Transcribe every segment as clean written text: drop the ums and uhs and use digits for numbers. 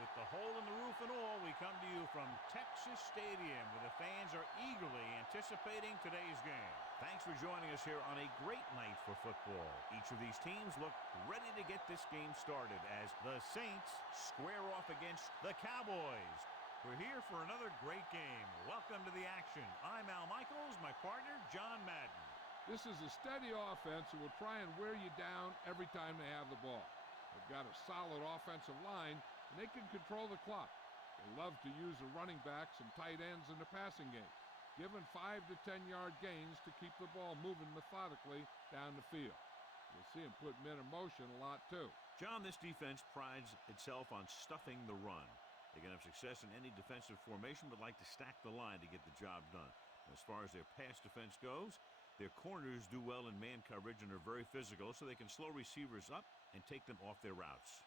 With the hole in the roof and all, we come to you from Texas Stadium, where the fans are eagerly anticipating today's game. Thanks for joining us here on a great night for football. Each of these teams look ready to get this game started as the Saints square off against the Cowboys. We're here for another great game. Welcome to the action. I'm Al Michaels, my partner, John Madden. This is a steady offense that will try and wear you down every time they have the ball. They've got a solid offensive line, and they can control the clock. They love to use the running backs and tight ends in the passing game, giving 5 to 10-yard gains to keep the ball moving methodically down the field. You'll see them put men in motion a lot, too. John, this defense prides itself on stuffing the run. They can have success in any defensive formation, but like to stack the line to get the job done. As far as their pass defense goes, their corners do well in man coverage and are very physical, so they can slow receivers up and take them off their routes.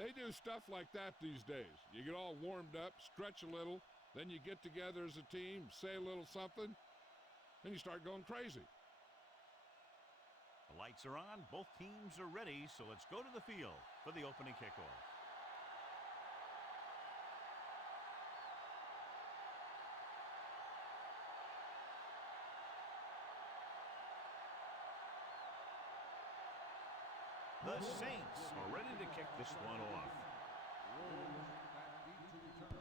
They do stuff like that these days. You get all warmed up, stretch a little, then you get together as a team, say a little something, and you start going crazy. The lights are on, both teams are ready, so let's go to the field for the opening kickoff. The Saints are ready to kick this one off.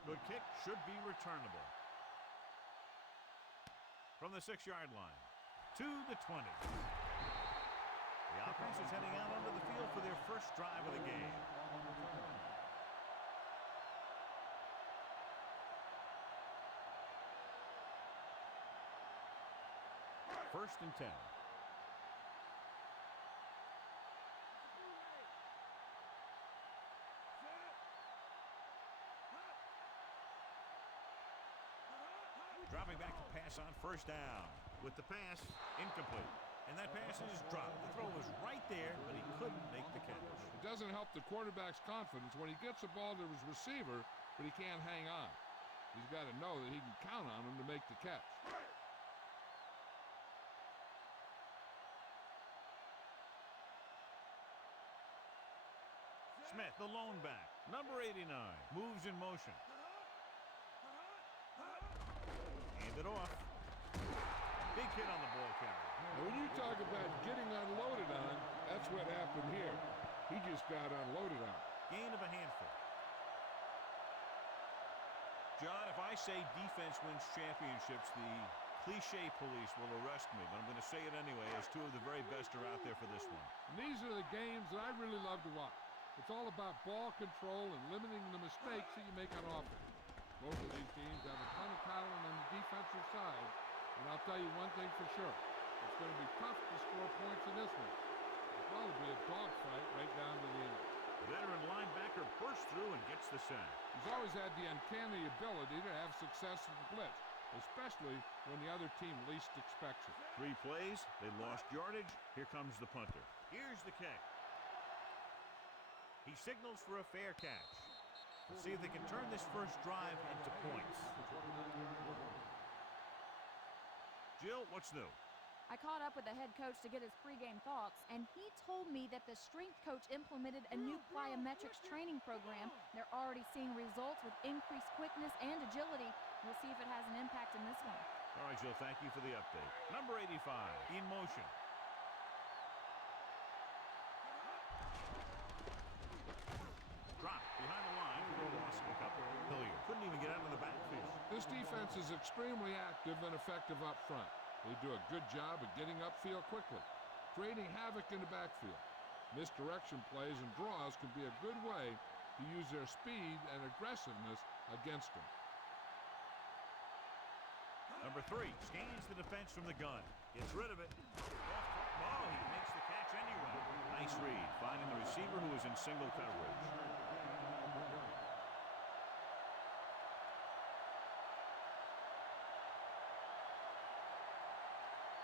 The kick should be returnable. From the 6-yard line to the 20. The offense is heading out onto the field for their first drive of the game. First and 10. Dropping back to pass on first down. With the pass, incomplete. And that pass is dropped. The throw was right there, but he couldn't make the catch. It doesn't help the quarterback's confidence when he gets the ball to his receiver, but he can't hang on. He's got to know that he can count on him to make the catch. Smith, the lone back, number 89, moves in motion. It off. Big hit on the ball carrier. Now, when you talk about getting unloaded on, that's what happened here. He just got unloaded on. Gain of a handful. John, if I say defense wins championships, the cliche police will arrest me, but I'm going to say it anyway, as two of the very best are out there for this one. And these are the games that I really love to watch. It's all about ball control and limiting the mistakes that you make on offense. Both of these teams have a ton of talent on the defensive side, and I'll tell you one thing for sure. It's going to be tough to score points in this one. It'll probably be a dogfight right down to the end. The veteran linebacker bursts through and gets the sack. He's always had the uncanny ability to have success in the blitz, especially when the other team least expects it. 3 plays, they lost yardage. Here comes the punter. Here's the kick. He signals for a fair catch. Let's see if they can turn this first drive into points. Jill, what's new? I caught up with the head coach to get his pregame thoughts, and he told me that the strength coach implemented a new plyometrics training program. They're already seeing results with increased quickness and agility. We'll see if it has an impact in this one. All right, Jill, thank you for the update. Number 85, in motion. Dropped behind the line for a loss of a couple. Hilliard couldn't even get out of the backfield. This defense is extremely active and effective up front. They do a good job of getting upfield quickly, creating havoc in the backfield. Misdirection plays and draws can be a good way to use their speed and aggressiveness against them. Number 3 scans the defense from the gun. Gets rid of it. Oh, he makes the catch anyway. Nice read, finding the receiver who is in single coverage.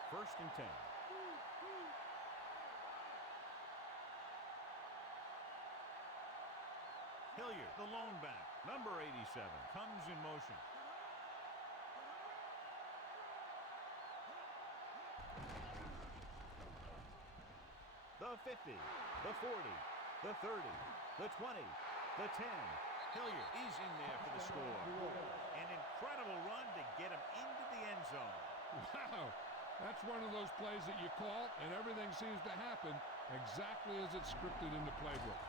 First and 10. Hilliard, the lone back, number 87, comes in motion. The 50, the 40, the 30, the 20, The 10. Hilliard is in there for the score. An incredible run to get him into the end zone. Wow, that's one of those plays that you call, and everything seems to happen exactly as it's scripted in the playbook.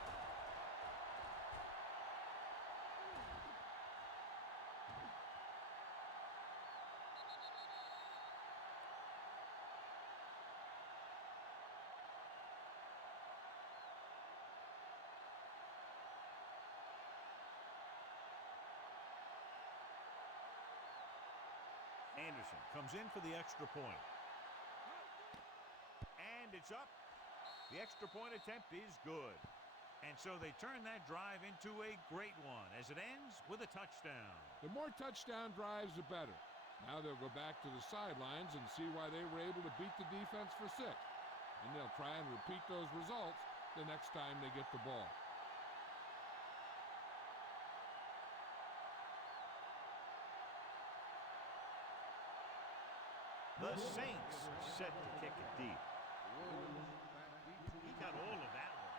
Anderson comes in for the extra point. And it's up. The extra point attempt is good. And so they turn that drive into a great one as it ends with a touchdown. The more touchdown drives, the better. Now they'll go back to the sidelines and see why they were able to beat the defense for 6. And they'll try and repeat those results the next time they get the ball. The Saints set to kick it deep. He got all of that one.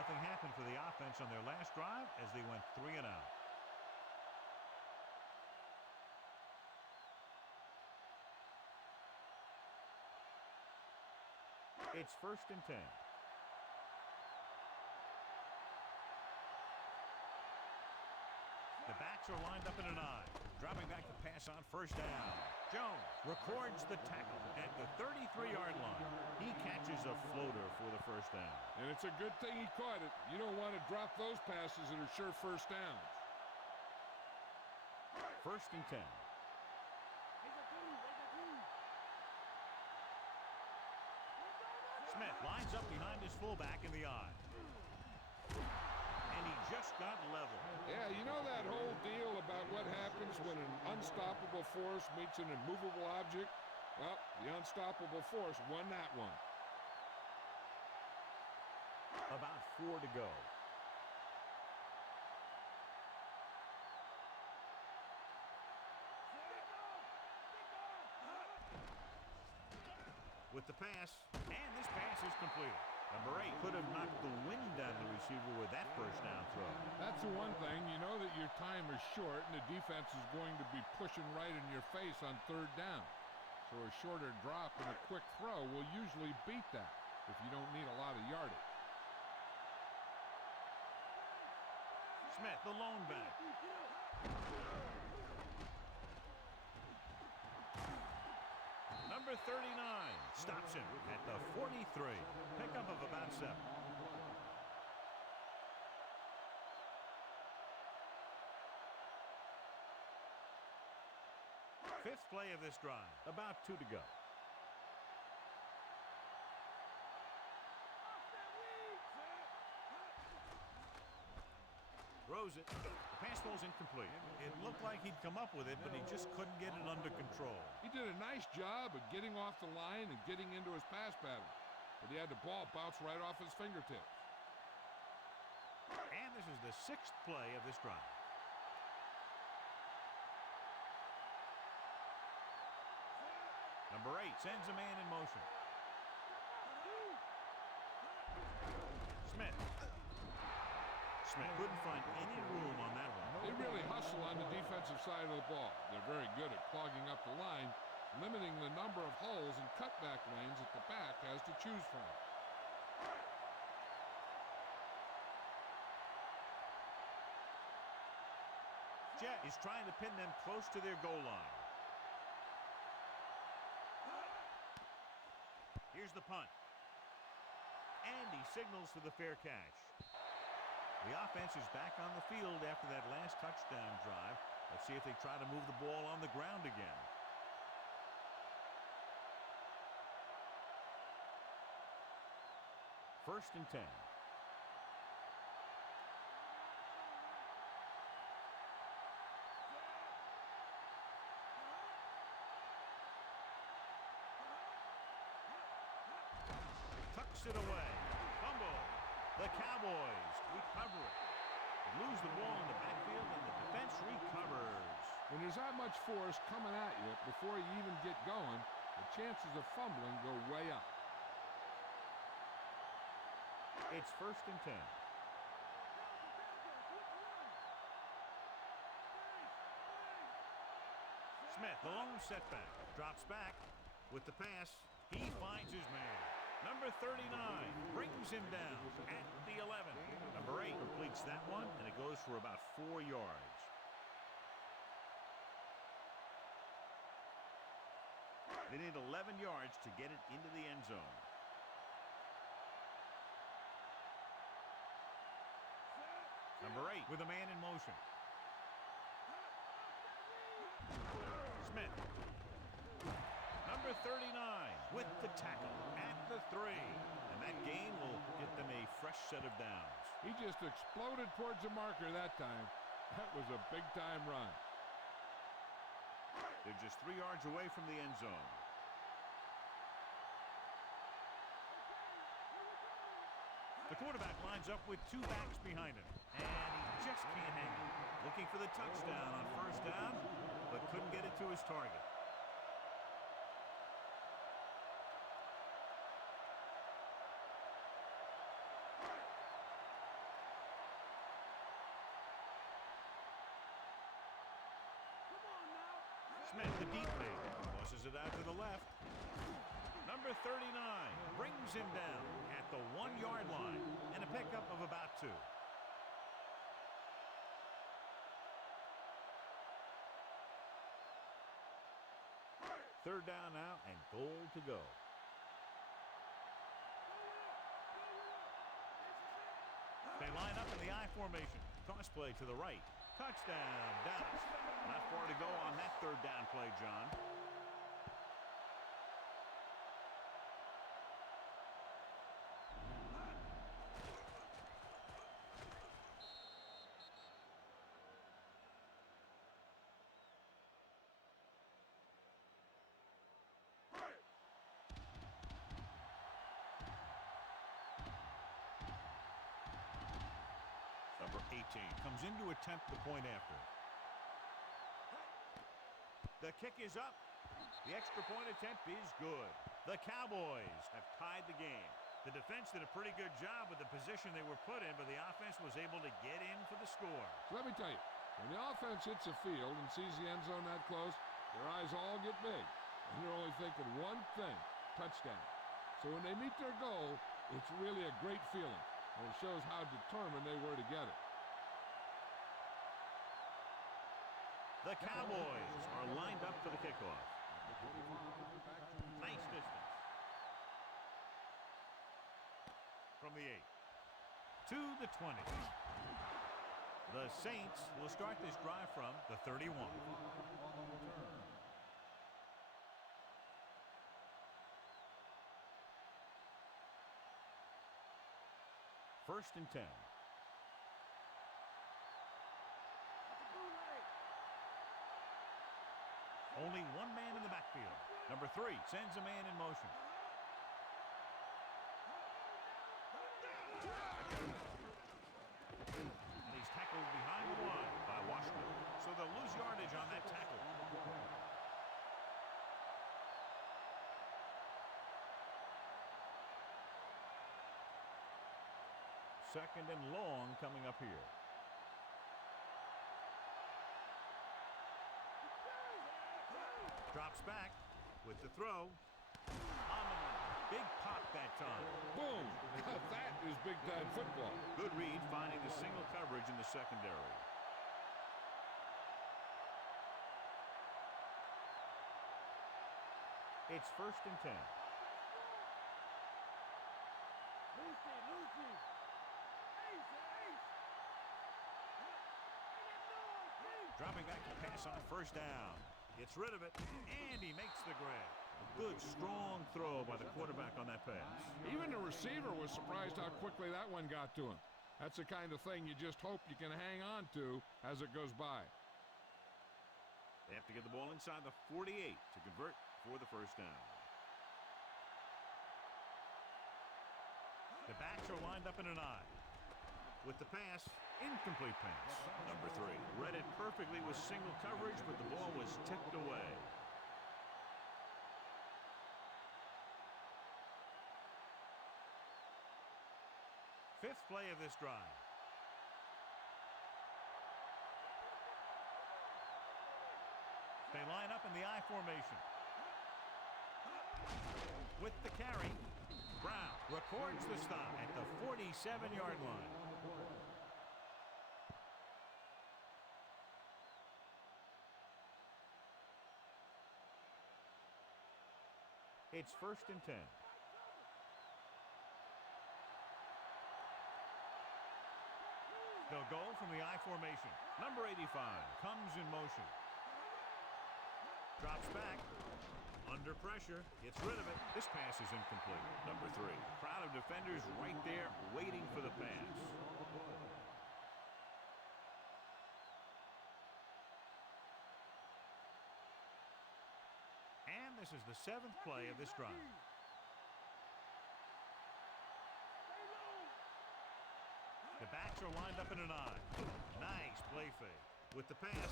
Nothing happened for the offense on their last drive as they went 3 and out. It's 1st and 10. The backs are lined up in an I. Dropping back to pass on 1st down. Jones records the tackle at the 33-yard line. He catches a floater for the 1st down. And it's a good thing he caught it. You don't want to drop those passes that are sure 1st downs. 1st and 10. Smith lines up behind his fullback in the I. And he just got level. Yeah, you know that whole deal about what happens when an unstoppable force meets an immovable object? Well, the unstoppable force won that one. About 4 to go. With the pass, and this pass is completed. Number 8 could have knocked the wind out of the receiver with that 1st down throw. That's the one thing. You know that your time is short, and the defense is going to be pushing right in your face on 3rd down. So a shorter drop and a quick throw will usually beat that if you don't need a lot of yardage. Smith, the lone back. Number 39 stops him at the 43. Pickup of about 7. Fifth play of this drive. About 2 to go. Throws it. The pass ball's incomplete. It looked like he'd come up with it, but he just couldn't get it under control. He did a nice job of getting off the line and getting into his pass pattern, but he had the ball bounce right off his fingertips. And this is the 6th play of this drive. Number 8 sends a man in motion. Smith couldn't find any room on that one. They really hustle on the defensive side of the ball. They're very good at clogging up the line, limiting the number of holes and cutback lanes that the back has to choose from. Jet is trying to pin them close to their goal line. Here's the punt. And he signals for the fair catch. The offense is back on the field after that last touchdown drive. Let's see if they try to move the ball on the ground again. First and 10. Tucks it away. Fumble. The Cowboys recover it. They lose the ball in the backfield, and the defense recovers. When there's that much force coming at you before you even get going, the chances of fumbling go way up. It's 1st and 10. Smith, the lone setback, drops back with the pass. He finds his man. Number 39 brings him down at the 11. Number 8 completes that one, and it goes for about 4 yards. They need 11 yards to get it into the end zone. Number 8 with a man in motion. Smith. Number 39 with the tackle at the 3. And that gain will get them a fresh set of downs. He just exploded towards the marker that time. That was a big-time run. They're just 3 yards away from the end zone. The quarterback lines up with 2 backs behind him. And he just can't hang it. Looking for the touchdown on 1st down, but couldn't get it to his target. Smith, the deep man, tosses it out to the left. Number 39 brings him down at the 1-yard line and a pickup of about 2. Third down now and goal to go. They line up in the I formation. Toss play to the right. Touchdown, Dallas. Not far to go on that 3rd down play, John. Number 18 comes in to attempt the point after. The kick is up. The extra point attempt is good. The Cowboys have tied the game. The defense did a pretty good job with the position they were put in, but the offense was able to get in for the score. So let me tell you, when the offense hits the field and sees the end zone that close, their eyes all get big. And they're only thinking one thing, touchdown. So when they meet their goal, it's really a great feeling. And it shows how determined they were to get it. The Cowboys are lined up for the kickoff. Nice distance. From the 8 to the 20. The Saints will start this drive from the 31. First and 10. Only one man in the backfield. Number 3 sends a man in motion. And he's tackled behind the line by Washington. So they'll lose yardage on that tackle. Second and long coming up here. Drops back with the throw. On the run. Big pop that time. Boom! That is big-time football. Good read finding the single coverage in the secondary. It's 1st and 10. Dropping back to pass on 1st down. Gets rid of it, and he makes the grab. A good, strong throw by the quarterback on that pass. Even the receiver was surprised how quickly that one got to him. That's the kind of thing you just hope you can hang on to as it goes by. They have to get the ball inside the 48 to convert for the 1st down. The backs are lined up in an I. With the pass, incomplete pass. Number 3 read it perfectly with single coverage, but the ball was tipped away. Fifth play of this drive. They line up in the I formation. With the carry, Brown records the stop at the 47-yard line. It's 1st and 10. They'll go from the I formation. Number 85 comes in motion. Drops back. Under pressure. Gets rid of it. This pass is incomplete. Number 3. Crowd of defenders right there waiting for the pass. And this is the 7th play of this drive. The backs are lined up in an I. Nice play fake. With the pass,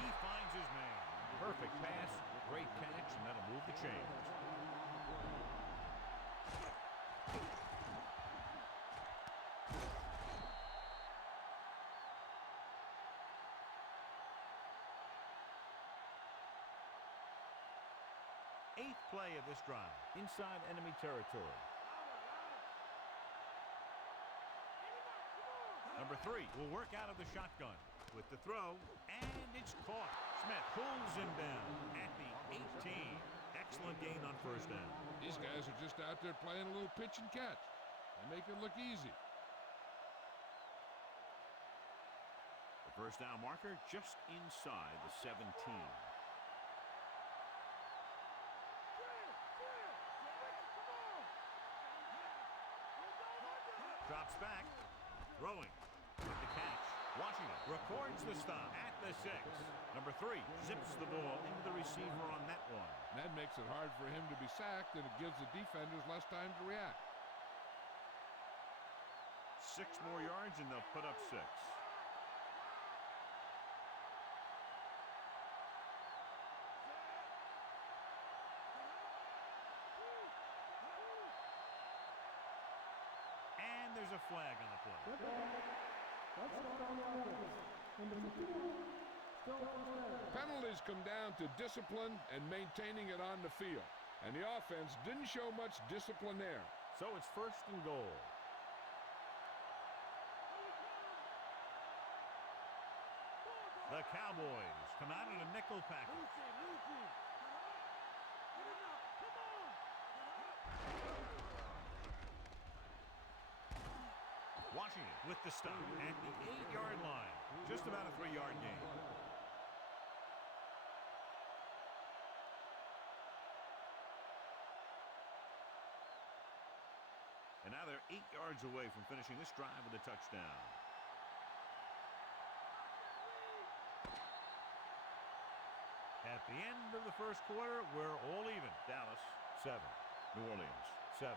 he finds his man. Perfect pass, great catch, and that'll move the chains. Eighth play of this drive, inside enemy territory. Number 3 will work out of the shotgun with the throw, and it's caught. Smith pulls him down at the 18. Excellent gain on 1st down. These guys are just out there playing a little pitch and catch. They make it look easy. The 1st down marker just inside the 17. Drops back, throwing. With the catch, Washington records the stop at the 6. Number 3 zips the ball into the receiver on that one. That makes it hard for him to be sacked, and it gives the defenders less time to react. 6 more yards, and they'll put up 6. And there's a flag on the play. Penalties come down to discipline and maintaining it on the field. And the offense didn't show much discipline there. So it's 1st and goal. The Cowboys come out in a nickel package. Washington with the stop at the 8-yard line. Just about a 3-yard gain. And now they're 8 yards away from finishing this drive with a touchdown. At the end of the 1st quarter, we're all even. Dallas, 7. New Orleans, 7.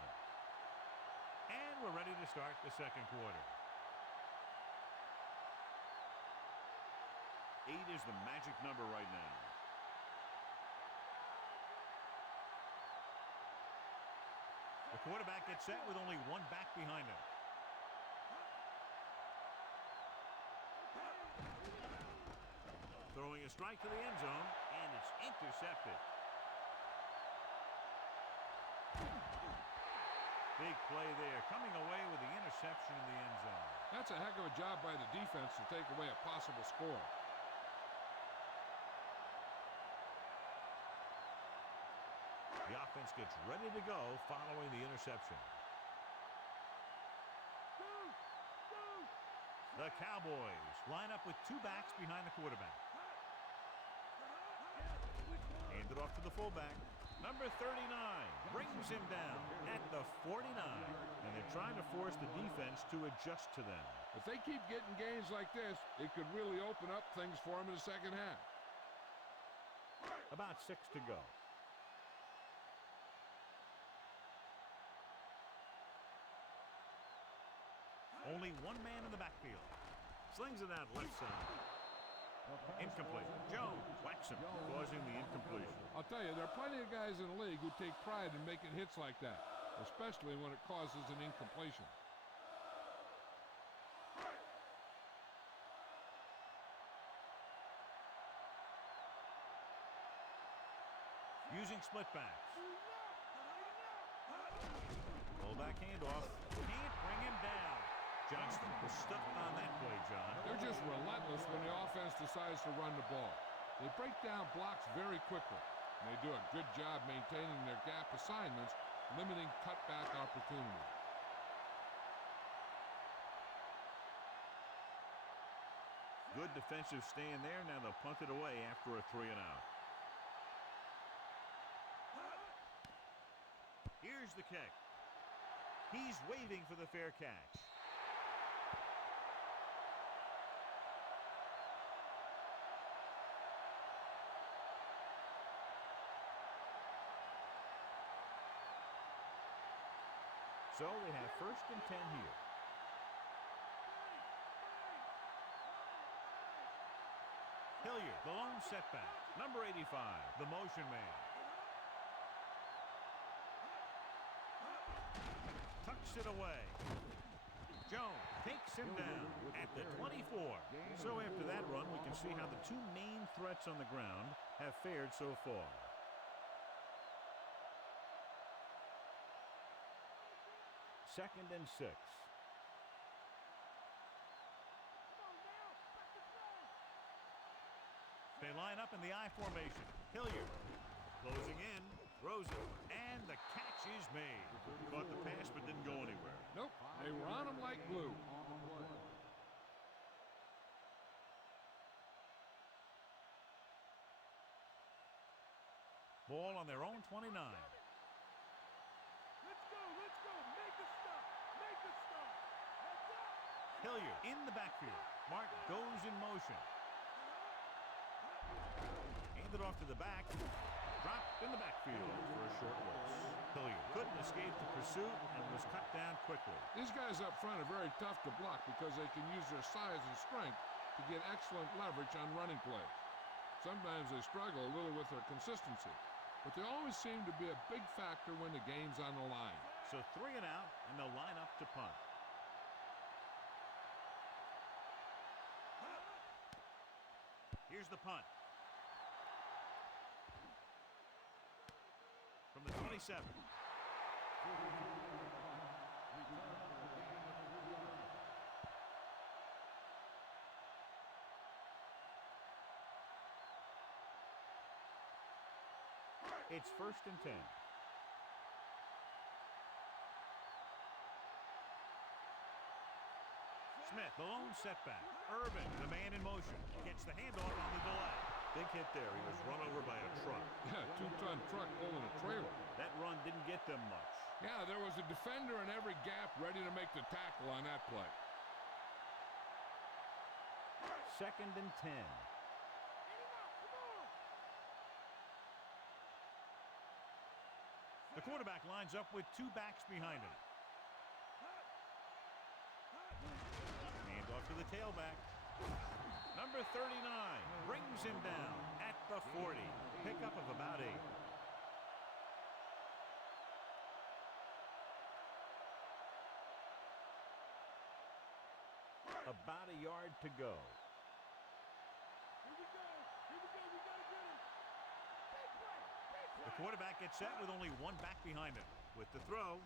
And we're ready to start the 2nd quarter. 8 is the magic number right now. The quarterback gets set with only one back behind him. Throwing a strike to the end zone, and it's intercepted. Big play there, coming away with the interception in the end zone. That's a heck of a job by the defense to take away a possible score. The offense gets ready to go following the interception. The Cowboys line up with 2 backs behind the quarterback. Hand it off to the fullback. Number 39 brings him down at the 49. And they're trying to force the defense to adjust to them. If they keep getting gains like this, it could really open up things for them in the 2nd half. About 6 to go. Only one man in the backfield. Slings it out left side. Incomplete. Jones whacks him, causing the incompletion. I'll tell you, there are plenty of guys in the league who take pride in making hits like that, especially when it causes an incompletion. using split backs. Fullback handoff. Can't bring him down. Johnston was stuck on that play, John. They're just relentless when the offense decides to run the ball. They break down blocks very quickly, and they do a good job maintaining their gap assignments, limiting cutback opportunities. Good defensive stand there. Now they'll punt it away after a 3-and-out. Here's the kick. He's waiting for the fair catch. So they have 1st and 10 here. Hilliard, the lone setback. Number 85, the motion man. Tucks it away. Jones takes him down at the 24. So after that run, we can see how the two main threats on the ground have fared so far. Second and 6. They line up in the I formation. Hilliard closing in, throws it, and the catch is made. Caught the pass but didn't go anywhere. Nope, they were on him like glue. Ball on their own 29. Let's go, make a stop, Heads up. Hilliard in the backfield. Martin goes in motion. Handed off to the back. Dropped in the backfield for a short loss. Hilliard couldn't escape the pursuit and was cut down quickly. These guys up front are very tough to block because they can use their size and strength to get excellent leverage on running plays. Sometimes they struggle a little with their consistency, but they always seem to be a big factor when the game's on the line. So 3 and out, and they'll line up to punt. Here's the punt. From the 27. It's 1st and 10. Smith, the lone setback. Irvin, the man in motion, gets the handoff on the delay. Big hit there. He was run over by a truck. Yeah, 2-ton truck pulling a trailer. That run didn't get them much. Yeah, there was a defender in every gap ready to make the tackle on that play. 2nd and 10. The quarterback lines up with 2 backs behind him. Hand off to the tailback. Number 39 brings him down at the 40. Pickup of about 8. About a yard to go. Here we go, we gotta get him. Big play. The quarterback gets set with only 1 back behind him. With the throw,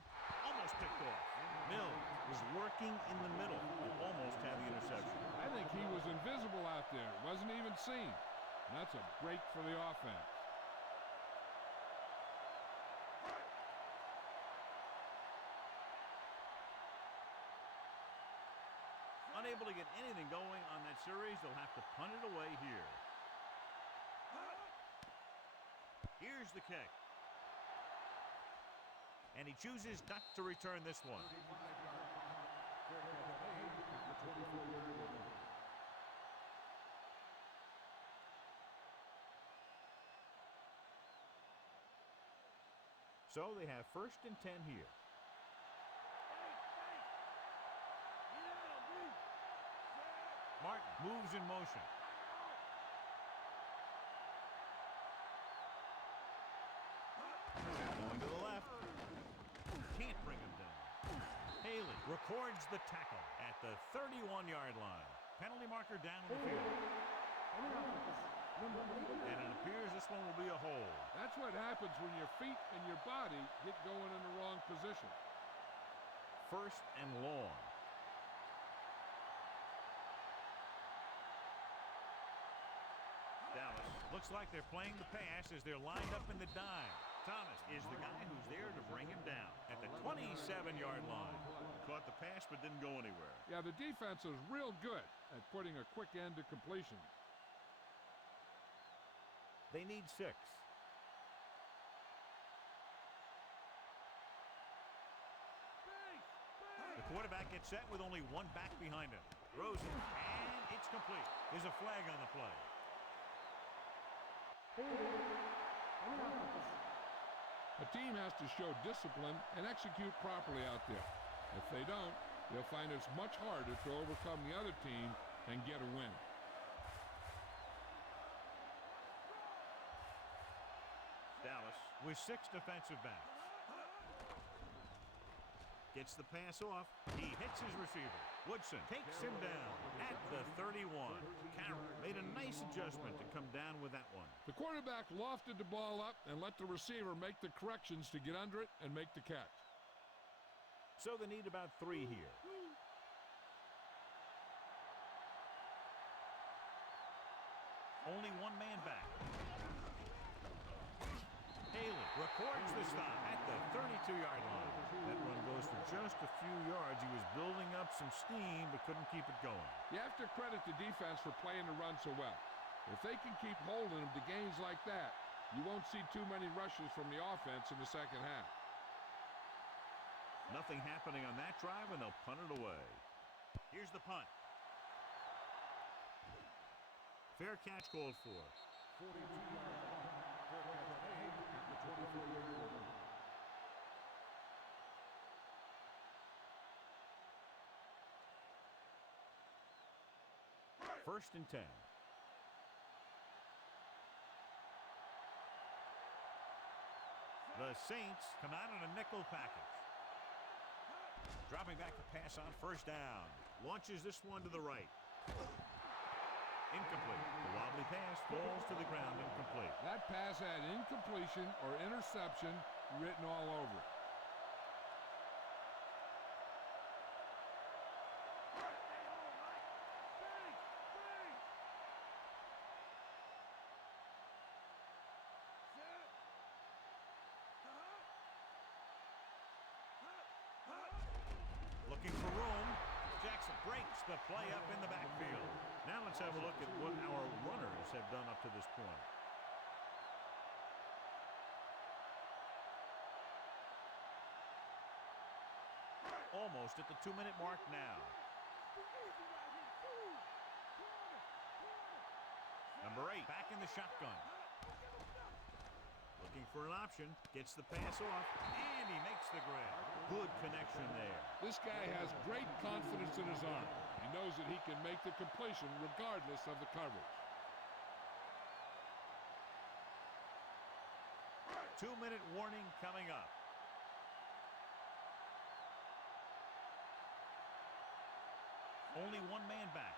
almost picked off. Mills was working in the middle and almost had the interception. I think he was invisible out there. Wasn't even seen. And that's a break for the offense. Unable to get anything going on that series, they'll have to punt it away here. Here's the kick. And he chooses not to return this one. So they have 1st and 10 here. Martin moves in motion. Going to the left. Can't bring him down. Haley records the tackle at the 31-yard line. Penalty marker down on the field. And it appears this one will be a hold. That's what happens when your feet and your body get going in the wrong position. First and long. Dallas looks like they're playing the pass as they're lined up in the dime. Thomas is the guy who's there to bring him down at the 27-yard line. Caught the pass but didn't go anywhere. Yeah, the defense is real good at putting a quick end to completion. They need 6. The quarterback gets set with only one back behind him. Throws it, and it's complete. There's a flag on the play. A team has to show discipline and execute properly out there. If they don't, they'll find it's much harder to overcome the other team and get a win. Dallas with 6 defensive backs. Gets the pass off. He hits his receiver. Woodson takes him down at the 31. Carroll made a nice adjustment to come down with that one. The quarterback lofted the ball up and let the receiver make the corrections to get under it and make the catch. So they need about 3 here. Only one man back. Haley records the stop at the 32-yard line. That run goes for just a few yards. He was building up some steam but couldn't keep it going. You have to credit the defense for playing the run so well. If they can keep holding them to gains like that, you won't see too many rushes from the offense in the second half. Nothing happening on that drive, and they'll punt it away. Here's the punt. Fair catch called for. 42-yard punt. Fair catch made at the 24-yard line. First and 10. The Saints come out in a nickel package. Dropping back to pass on first down. Launches this one to the right. Incomplete. The wobbly pass falls to the ground incomplete. That pass had incompletion or interception written all over it. Looking for room. Jackson breaks the play up in the backfield. Now let's have a look at what our runners have done up to this point. Almost at the 2-minute mark now. Number 8 back in the shotgun. Looking for an option. Gets the pass off, and he makes the grab. Good connection there. This guy has great confidence in his arm. He knows that he can make the completion regardless of the coverage. 2-minute warning coming up. Only one man back.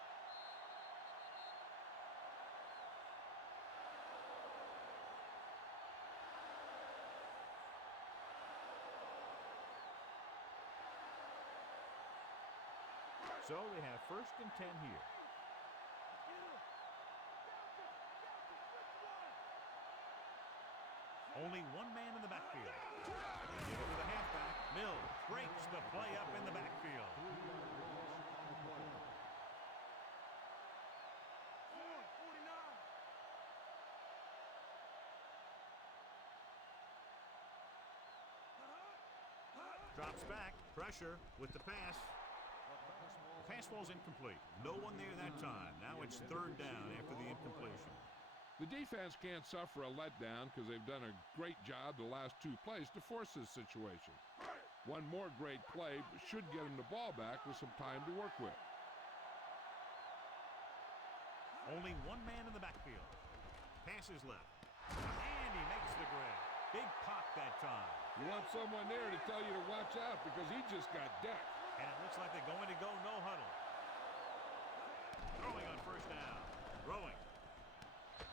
So they have first and 10 here. Only one man in the backfield. They give it to the halfback. Mills breaks the play up in the backfield. Drops back. Pressure with the pass. The pass falls incomplete. No one there that time. Now it's third down after the incompletion. The defense can't suffer a letdown because they've done a great job the last 2 plays to force this situation. One more great play should get them the ball back with some time to work with. Only one man in the backfield. Passes left. And he makes the grab. Big pop that time. You want someone there to tell you to watch out because he just got decked. And it looks like they're going to go no huddle. Throwing on first down. Throwing.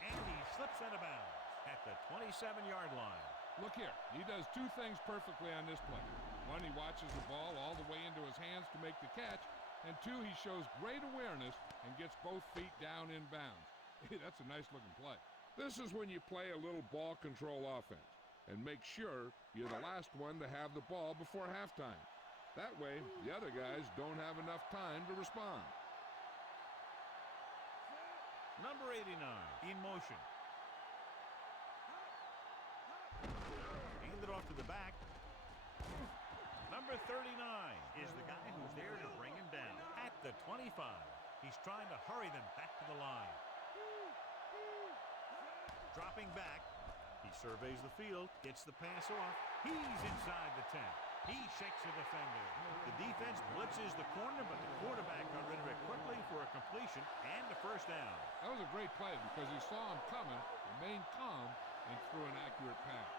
And he slips out of bounds at the 27-yard line. Look here, he does two things perfectly on this play. One, he watches the ball all the way into his hands to make the catch, and two, he shows great awareness and gets both feet down in bounds. Hey, that's a nice-looking play. This is when you play a little ball control offense and make sure you're the last one to have the ball before halftime. That way, the other guys don't have enough time to respond. Number 89 in motion. Hand it off to the back. Number 39 is the guy who's there to bring him down at the 25. He's trying to hurry them back to the line. Dropping back. He surveys the field, gets the pass off. He's inside the 10. He shakes a defender. The defense blitzes the corner, but the quarterback got rid of it quickly for a completion and a first down. That was a great play because he saw him coming, remained calm, and threw an accurate pass.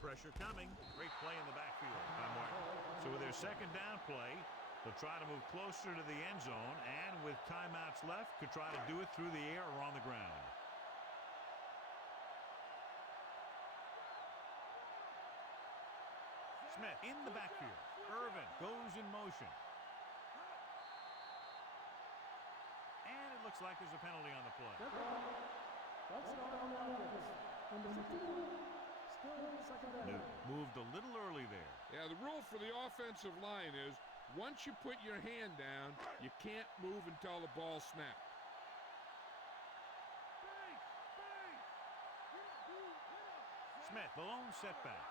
Pressure coming. Great play in the backfield by Martin. So with their second down play, they'll try to move closer to the end zone, and with timeouts left, could try to do it through the air or on the ground. Smith in the backfield. Irvin goes in motion. And it looks like there's a penalty on the play. Newton moved a little early there. Yeah, the rule for the offensive line is once you put your hand down, you can't move until the ball snaps. Smith, the lone setback.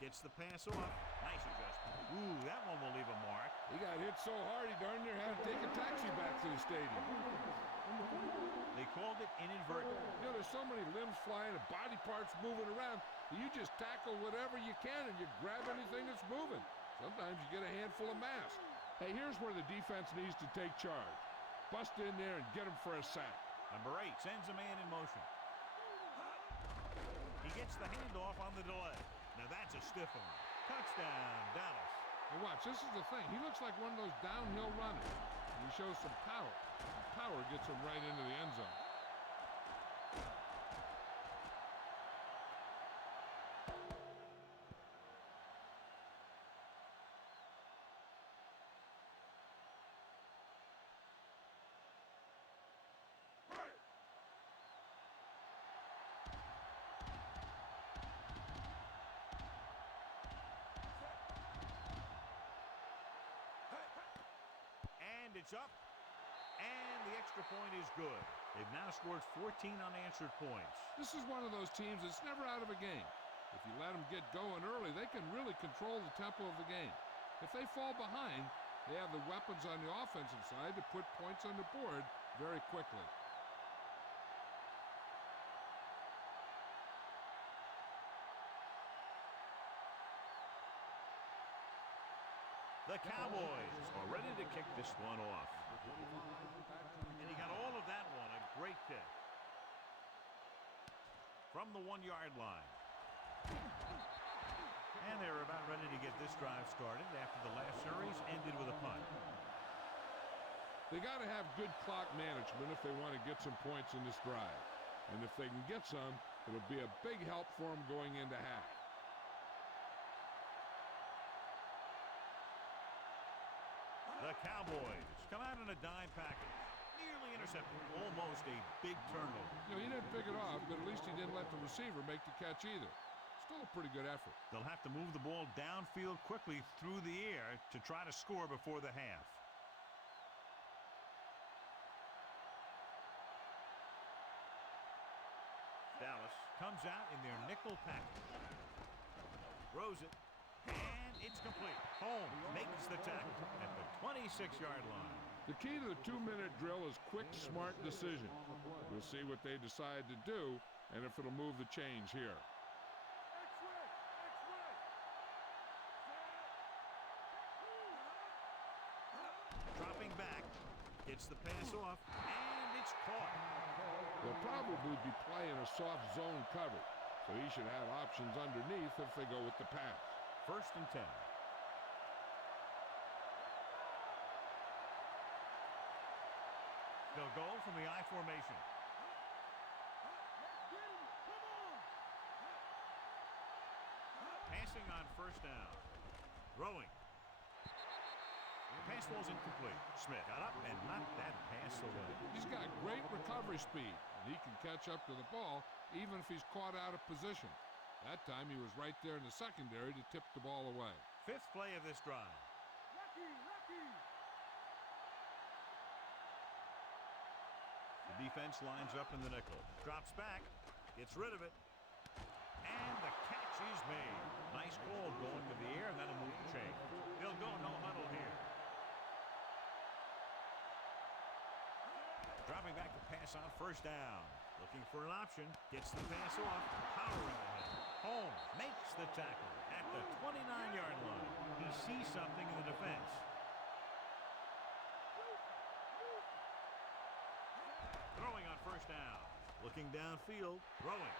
Gets the pass off. Nice adjustment. Ooh, that one will leave a mark. He got hit so hard he darn near had to take a taxi back to the stadium. They called it inadvertent. You know, there's so many limbs flying and body parts moving around. You just tackle whatever you can and you grab anything that's moving. Sometimes you get a handful of mass. Hey, here's where the defense needs to take charge. Bust in there and get him for a sack. Number 8 sends a man in motion. He gets the handoff on the delay. Now that's a stiff one. Touchdown, Dallas. Hey, watch, this is the thing. He looks like one of those downhill runners. And he shows some power. And power gets him right into the end zone. And it's up. And the extra point is good. They've now scored 14 unanswered points. This is one of those teams that's never out of a game. If you let them get going early, they can really control the tempo of the game. If they fall behind, they have the weapons on the offensive side to put points on the board very quickly. The Cowboys are ready to kick this one off. And he got all of that one, a great kick. From the 1-yard line. And they're about ready to get this drive started after the last series ended with a punt. They got to have good clock management if they want to get some points in this drive. And if they can get some, it'll be a big help for them going into half. The Cowboys come out in a dime package. Nearly intercepted. Almost a big turnover. You know, he didn't pick it off, but at least he didn't let the receiver make the catch either. Still a pretty good effort. They'll have to move the ball downfield quickly through the air to try to score before the half. Dallas comes out in their nickel package. Throws it. And it's complete. Holmes makes the tackle at the 26-yard line. The key to the 2-minute drill is quick, smart decision. We'll see what they decide to do and if it'll move the chains here. Dropping back, gets the pass off, and it's caught. They'll probably be playing a soft zone coverage, so so he should have options underneath if they go with the pass. 1st and 10. They'll go from the I formation. Let's get him. Come on. Passing on 1st down. Throwing. The pass falls incomplete. Smith got up and knocked that pass away. He's got great recovery speed, and he can catch up to the ball even if he's caught out of position. That time he was right there in the secondary to tip the ball away. 5th play of this drive. Rocky. The defense lines up in the nickel. Drops back. Gets rid of it. And the catch is made. Nice call going to the air, and that'll move the chain. They'll go no huddle here. Dropping back to pass on 1st down. Looking for an option. Gets the pass off. Power in the head. Holmes makes the tackle at the 29-yard line. He sees something in the defense. Throwing on 1st down. Looking downfield. Throwing.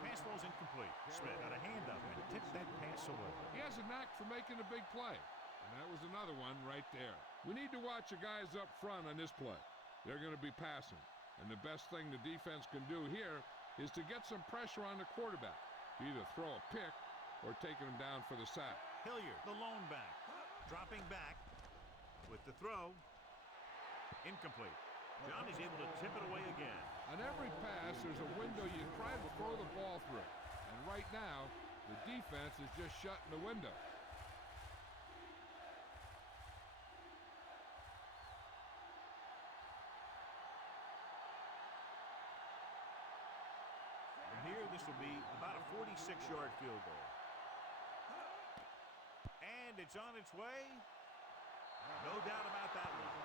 Pass falls incomplete. Smith got a hand up and tipped that pass away. He has a knack for making a big play, and that was another one right there. We need to watch the guys up front on this play. They're going to be passing, and the best thing the defense can do here is to get some pressure on the quarterback. Either throw a pick or taking him down for the sack. Hilliard, the lone back. Dropping back with the throw. Incomplete. John is able to tip it away again. On every pass, there's a window you try to throw the ball through. And right now, the defense is just shutting the window. And here, this will be about a 46-yard field goal. And it's on its way. No doubt about that one.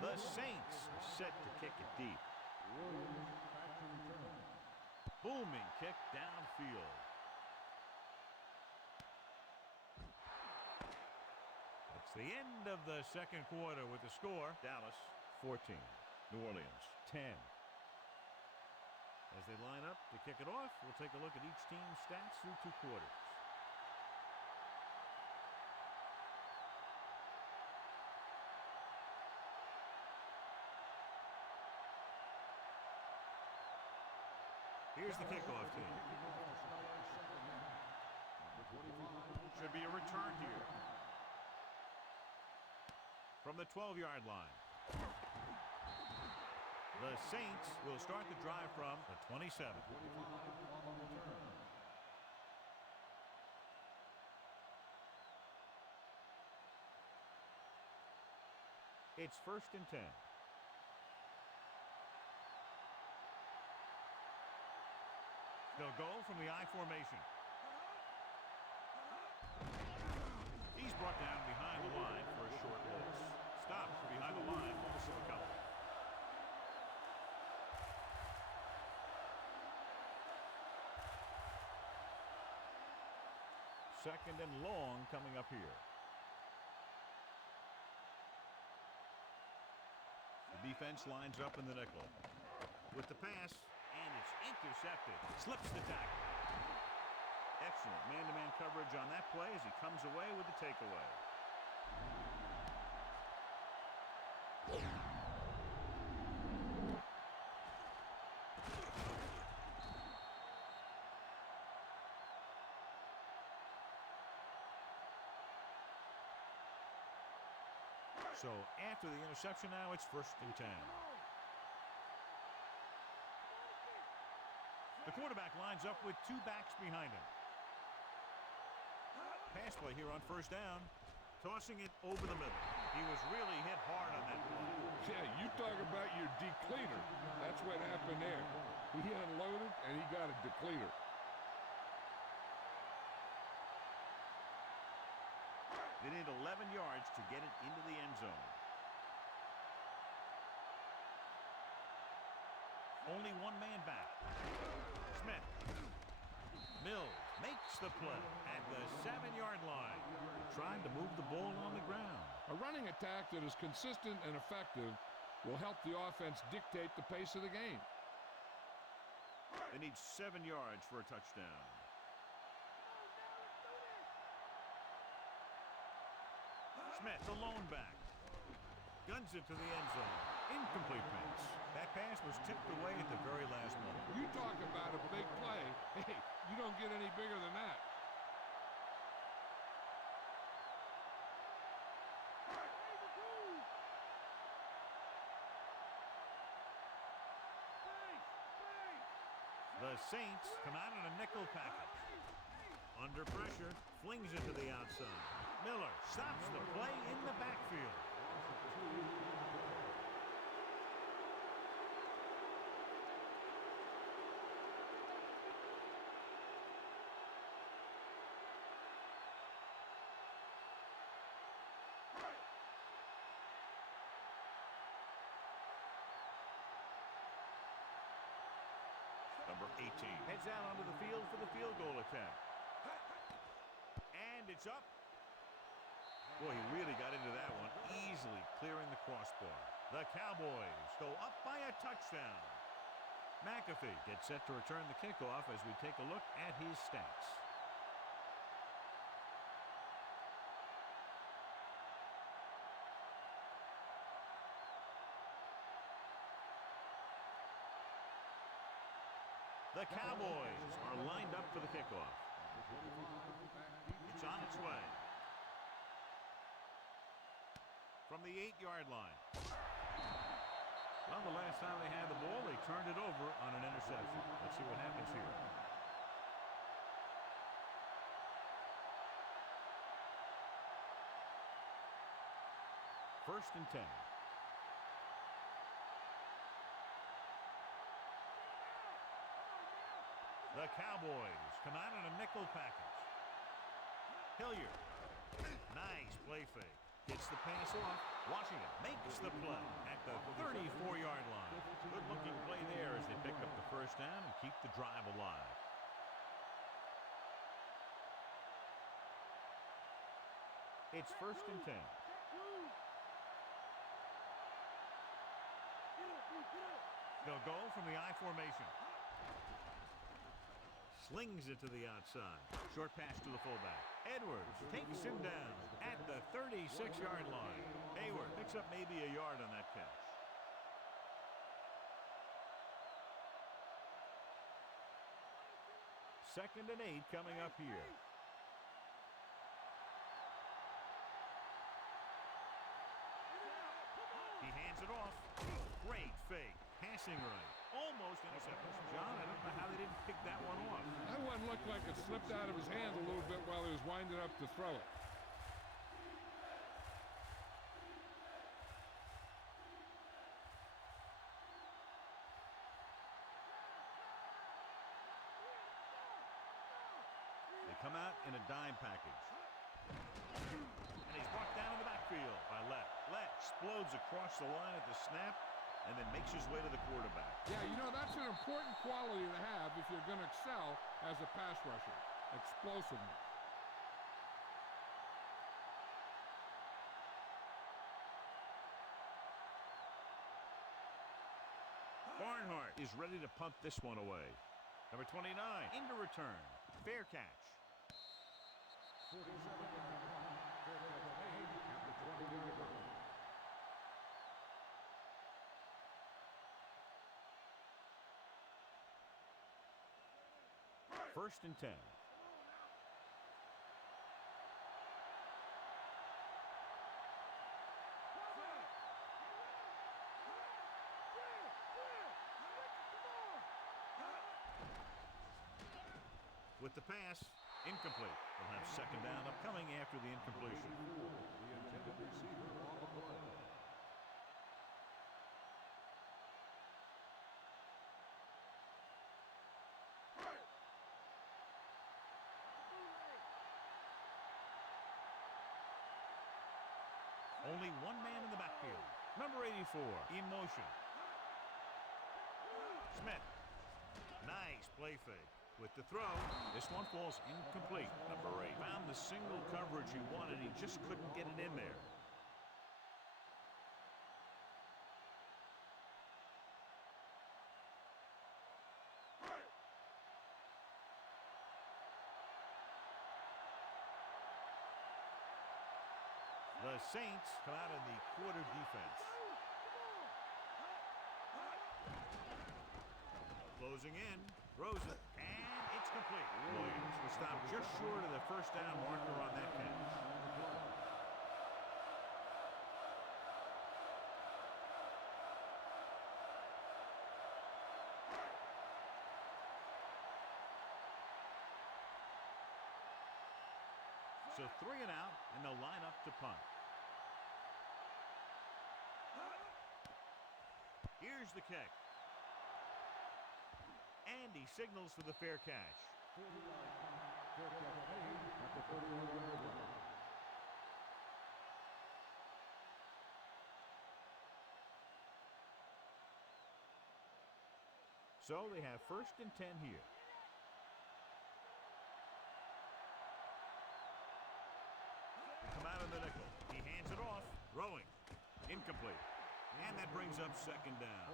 The Saints set to kick it deep. Booming kick downfield. That's the end of the 2nd quarter with the score. Dallas 14, New Orleans 10. As they line up to kick it off, we'll take a look at each team's stats through 2 quarters. Here's the kickoff team. Should be a return here. From the 12-yard line. The Saints will start the drive from the 27. It's 1st and 10. They'll go from the I formation. He's brought down behind the line for a short loss. Stopped behind the line for the recovery. Second and long coming up here. The defense lines up in the nickel. With the pass, and it's intercepted. Slips the tackle. Excellent man-to-man coverage on that play as he comes away with the takeaway. So after the interception now, it's 1st and 10. The quarterback lines up with 2 backs behind him. Pass play here on 1st down. Tossing it over the middle. He was really hit hard on that play. Yeah, you talk about your depleter. That's what happened there. He unloaded and he got a depleter. They need 11 yards to get it into the end zone. Only one man back. Smith. Mills makes the play at the 7-yard line. Trying to move the ball on the ground. A running attack that is consistent and effective will help the offense dictate the pace of the game. They need 7 yards for a touchdown. Smith, the lone back. Guns it to the end zone. Incomplete pass. That pass was tipped away at the very last moment. You talk about a big play. Hey, you don't get any bigger than that. The Saints come out in a nickel package. Under pressure, flings it to the outside. Miller stops the play in the backfield. Number 18 heads out onto the field for the field goal attempt. And it's up. Boy, he really got into that one, easily clearing the crossbar. The Cowboys go up by a touchdown. McAfee gets set to return the kickoff as we take a look at his stats. The Cowboys are lined up for the kickoff. It's on its way. From the 8-yard line. Well, the last time they had the ball, they turned it over on an interception. Let's see what happens here. First and 10. The Cowboys come out in a nickel package. Hilliard. Nice play fake. Gets the pass off. Washington makes the play at the 34-yard line. Good-looking play there as they pick up the first down and keep the drive alive. It's first and 10. They'll go from the I formation. Slings it to the outside. Short pass to the fullback. Edwards takes him down at the 36-yard line. Hayward picks up maybe a yard on that catch. Second and 8 coming up here. He hands it off. Great fake. Passing right. Almost intercepted. John, I don't know how they didn't pick that one off. That one looked like it slipped out of his hands a little bit while he was winding up to throw it. They come out in a dime package. And he's brought down in the backfield by Lett. Lett explodes across the line at the snap and then makes his way to the quarterback. Yeah, you know, that's an important quality to have if you're going to excel as a pass rusher. Explosiveness. Barnhart is ready to punt this one away. Number 29 into return. Fair catch. 47 yard line. Fair catch made at the 20-yard line. First and 10. With the pass, incomplete. They'll have second down upcoming after the incompletion. The intended receiver on the play. Only one man in the backfield. Number 84 in motion. Smith. Nice play fake. With the throw, this one falls incomplete. Number 8 found the single coverage he wanted. He just couldn't get it in there. The Saints come out in the quarter defense. Closing in, throws it, and it's complete. Williams will stop just short of the first down marker on that catch. So 3 and out, and they'll line up to punt. Here's the kick. And he signals for the fair catch. So they have 1st and 10 here. Come out in the nickel. He hands it off. Throwing. Incomplete. And that brings up 2nd down.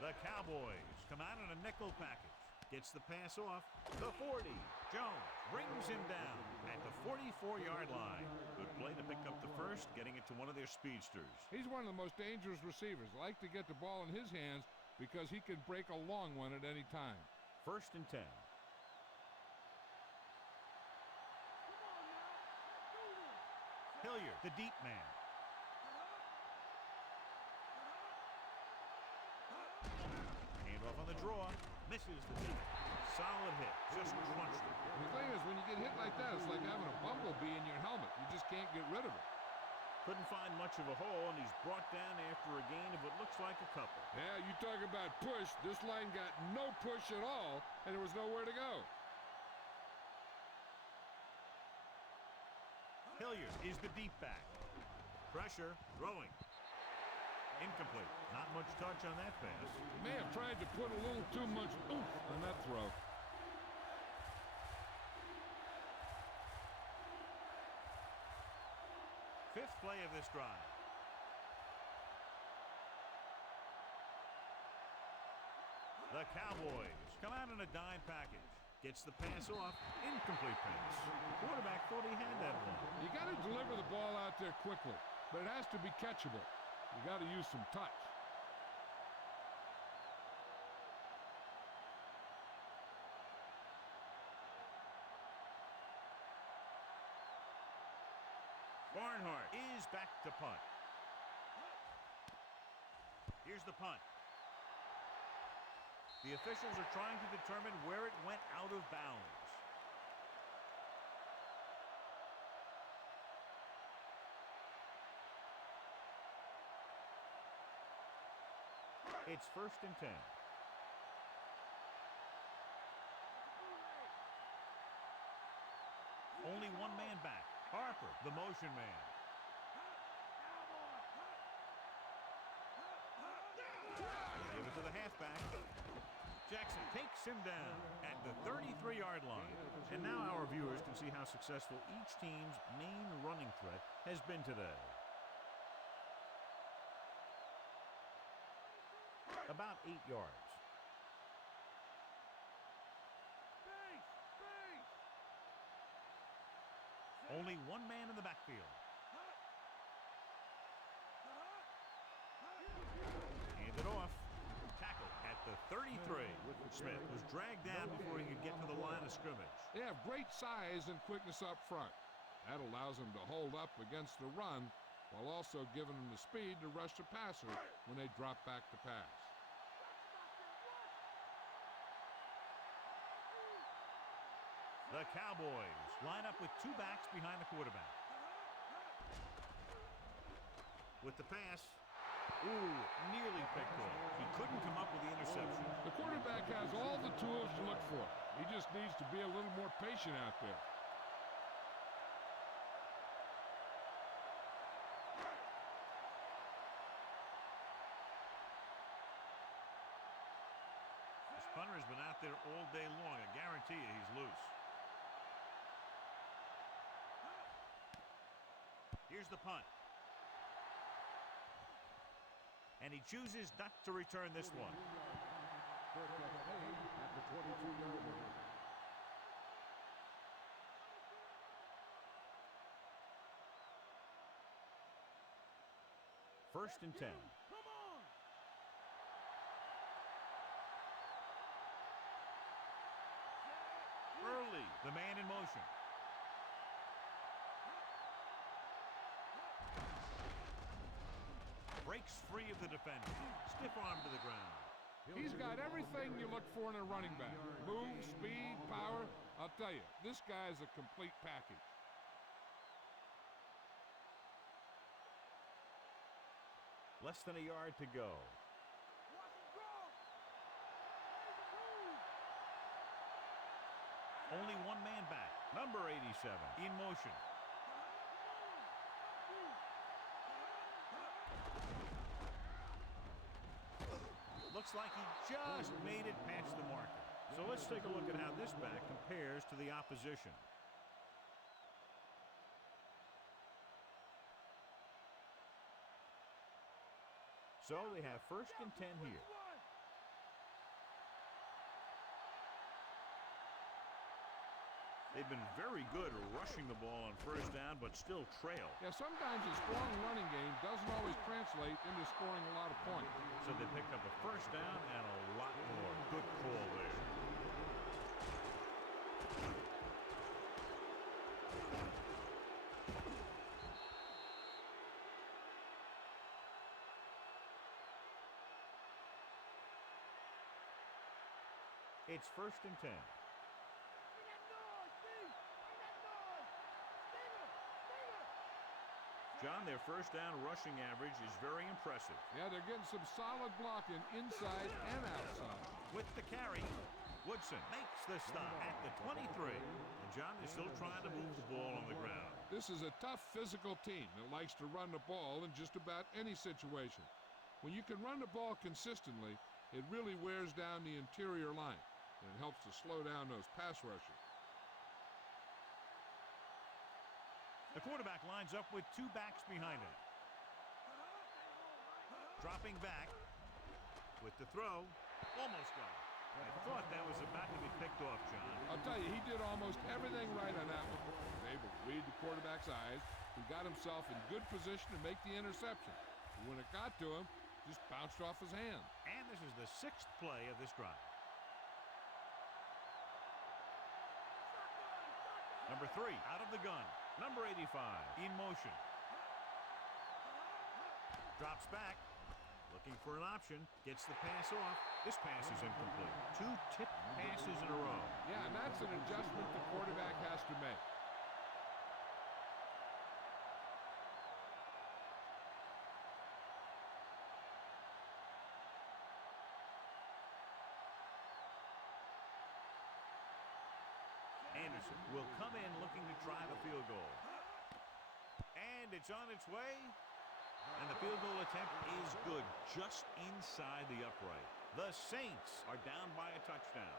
The Cowboys come out in a nickel package. Gets the pass off. The 40. Jones brings him down at the 44-yard line. Good play to pick up the first, getting it to one of their speedsters. He's one of the most dangerous receivers. Like to get the ball in his hands because he can break a long one at any time. 1st and 10. Hilliard, the deep man. Handoff on the draw. Misses the deep. Solid hit. Just crunched it. The thing is, when you get hit like that, it's like having a bumblebee in your helmet. You just can't get rid of it. Couldn't find much of a hole, and he's brought down after a gain of what looks like a couple. Yeah, you talk about push. This line got no push at all, and there was nowhere to go. Hilliard is the deep back. Pressure, throwing. Incomplete. Not much touch on that pass. He may have tried to put a little too much oomph on that throw. Fifth play of this drive. The Cowboys come out in a dime package. Gets the pass off. Incomplete pass. The quarterback thought he had that one. You got to deliver the ball out there quickly, but it has to be catchable. You got to use some touch. Barnhart is back to punt. Here's the punt. The officials are trying to determine where it went out of bounds. It's 1st and 10. Only one man back. Harper, the motion man. Give it to the halfback. Jackson takes him down at the 33-yard line. And now our viewers can see how successful each team's main running threat has been today. About 8 yards. Only one man in the backfield. Handed off. Tackle at the 33. Smith was dragged down before he could get to the line of scrimmage. They have great size and quickness up front. That allows them to hold up against the run while also giving them the speed to rush the passer when they drop back to pass. The Cowboys line up with 2 backs behind the quarterback. With the pass, Ooh, nearly picked off. He couldn't come up with the interception. The quarterback has all the tools to look for. He just needs to be a little more patient out there. This punter has been out there all day long. I guarantee you he's loose. Here's the punt. And he chooses not to return this one. First catch made at the 22-yard line. First and 10. Come on! Early, the man in motion. Breaks free of the defender. Stiff arm to the ground. He's got everything you look for in a running back. Move, speed, power. I'll tell you, this guy is a complete package. Less than a yard to go. Watch him go! Only one man back. Number 87 in motion. Looks like he just made it past the marker. So let's take a look at how this back compares to the opposition. So they have first and 10 here. They've been very good rushing the ball on first down, but still trail. Yeah, sometimes a strong running game doesn't always translate into scoring a lot of points. So they picked up a first down and a lot more. Good call there. It's first and 10. John, their first down rushing average is very impressive. Yeah, they're getting some solid blocking inside and outside. With the carry, Woodson makes the stop at the 23. And John is still trying to move the ball on the ground. This is a tough physical team that likes to run the ball in just about any situation. When you can run the ball consistently, it really wears down the interior line, and it helps to slow down those pass rushers. The quarterback lines up with two backs behind him. Dropping back with the throw. Almost got it. I thought that was about to be picked off, John. I'll tell you, he did almost everything right on that one. He was able to read the quarterback's eyes. He got himself in good position to make the interception. When it got to him, just bounced off his hand. And this is the 6th play of this drive. Number 3 out of the gun. Number 85 in motion. Drops back. Looking for an option. Gets the pass off. This pass is incomplete. 2 tipped passes in a row. Yeah, and that's an adjustment the quarterback has to make. Anderson will come in looking to drive a field goal. And it's on its way. And the field goal attempt is good, just inside the upright. The Saints are down by a touchdown.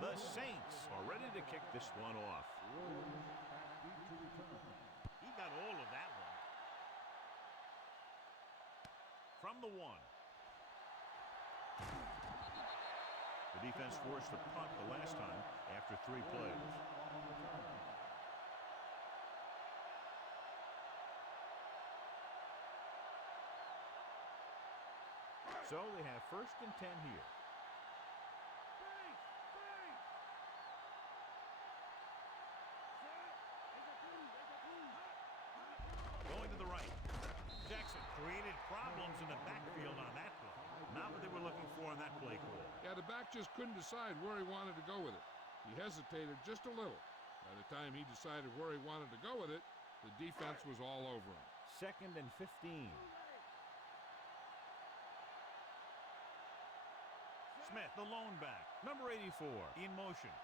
The Saints are ready to kick this one off. He got all of that one. From the 1. The defense forced a punt the last time after 3 plays. So they have first and 10 here. Going to the right. problems in the backfield on that play. Not what they were looking for in that play call. Yeah, the back just couldn't decide where he wanted to go with it. He hesitated just a little. By the time he decided where he wanted to go with it, the defense was all over him. 2nd and 15. Smith, the lone back. Number 84, in motion.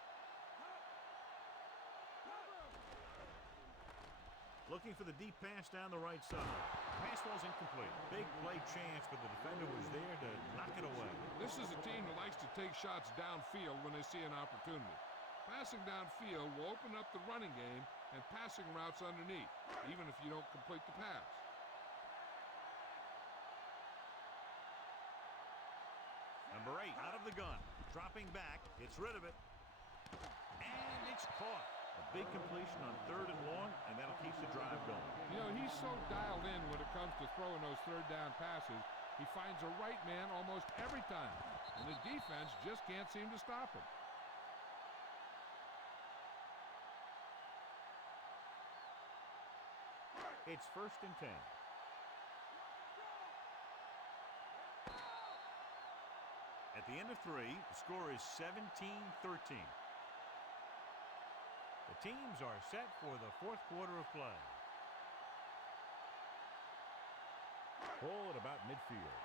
Looking for the deep pass down the right side. Pass ball's incomplete. Big play chance, but the defender was there to knock it away. This is a team that likes to take shots downfield when they see an opportunity. Passing downfield will open up the running game and passing routes underneath, even if you don't complete the pass. Number 8, out of the gun. Dropping back, gets rid of it. And it's caught. A big completion on 3rd and long, and that'll keep the drive going. You know, he's so dialed in when it comes to throwing those 3rd down passes. He finds a right man almost every time, and the defense just can't seem to stop him. It's 1st and 10. At the end of 3, the score is 17-13. The teams are set for the 4th quarter of play. Ball at about midfield.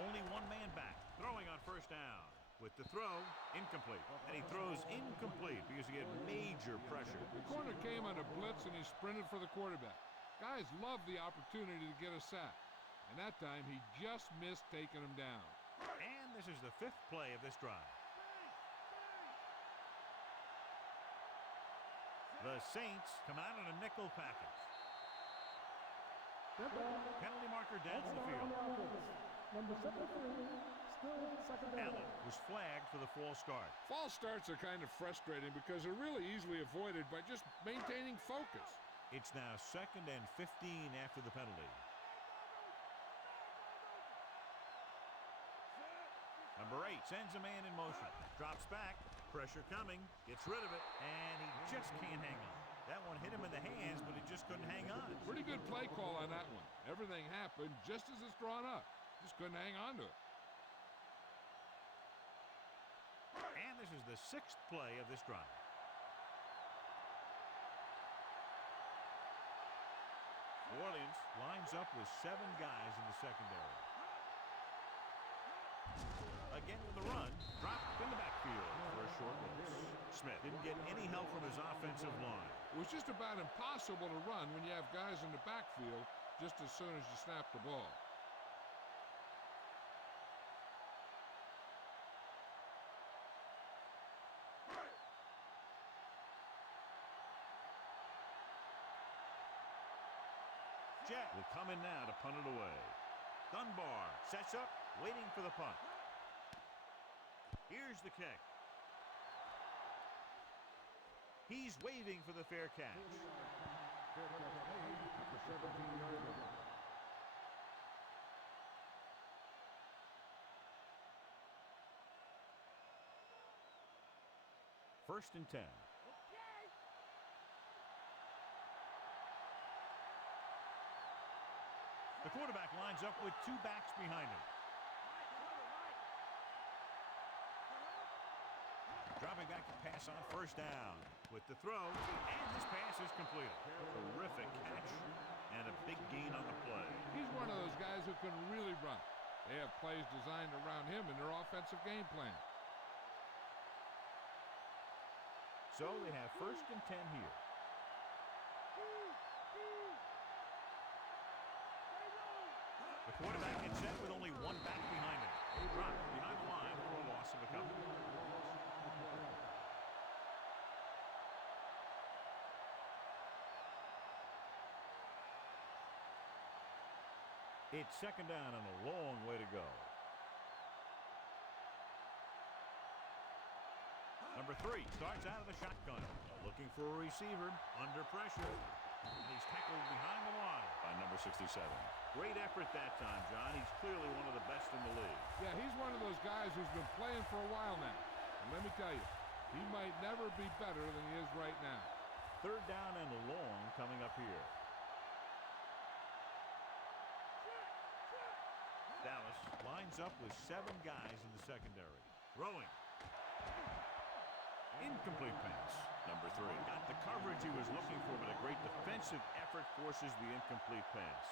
Only one man back, throwing on 1st down. With the throw, incomplete. And he throws incomplete because he had major pressure. The corner came on a blitz and he sprinted for the quarterback. Guys love the opportunity to get a sack. And that time he just missed taking him down. And this is the 5th play of this drive. The Saints come out in a nickel package. Penalty marker down the field. Number 73, still 2nd down. Allen was flagged for the false start. False starts are kind of frustrating because they're really easily avoided by just maintaining focus. It's now 2nd and 15 after the penalty. Number 8 sends a man in motion. Drops back. Pressure coming. Gets rid of it. And he just can't hang on. That one hit him in the hands, but he just couldn't hang on. Pretty good play call on that one. Everything happened just as it's drawn up. Just couldn't hang on to it. And this is the 6th play of this drive. New Orleans lines up with 7 guys in the secondary. Again with the run, dropped in the backfield for a short loss. Smith didn't get any help from his offensive line. It was just about impossible to run when you have guys in the backfield just as soon as you snap the ball. Jet will come in now to punt it away. Dunbar sets up, waiting for the punt. Here's the kick. He's waving for the fair catch. Fair catch made at the 17-yard line. First and 10. The quarterback lines up with 2 backs behind him. Dropping back to pass on 1st down. With the throw, and this pass is completed. Terrific catch and a big gain on the play. He's one of those guys who can really run. They have plays designed around him in their offensive game plan. So they have 1st and 10 here. The quarterback gets set with only 1 back behind him. Dropped behind the line for a loss of a couple. It's 2nd down and a long way to go. Number 3 starts out of the shotgun. Looking for a receiver under pressure. And he's tackled behind the line by number 67. Great effort that time, John. He's clearly one of the best in the league. Yeah, he's one of those guys who's been playing for a while now. And let me tell you, he might never be better than he is right now. Third down and long coming up here. Dallas lines up with 7 guys in the secondary. Throwing. Incomplete pass. Number 3. Got the coverage he was looking for, but a great defensive effort forces the incomplete pass.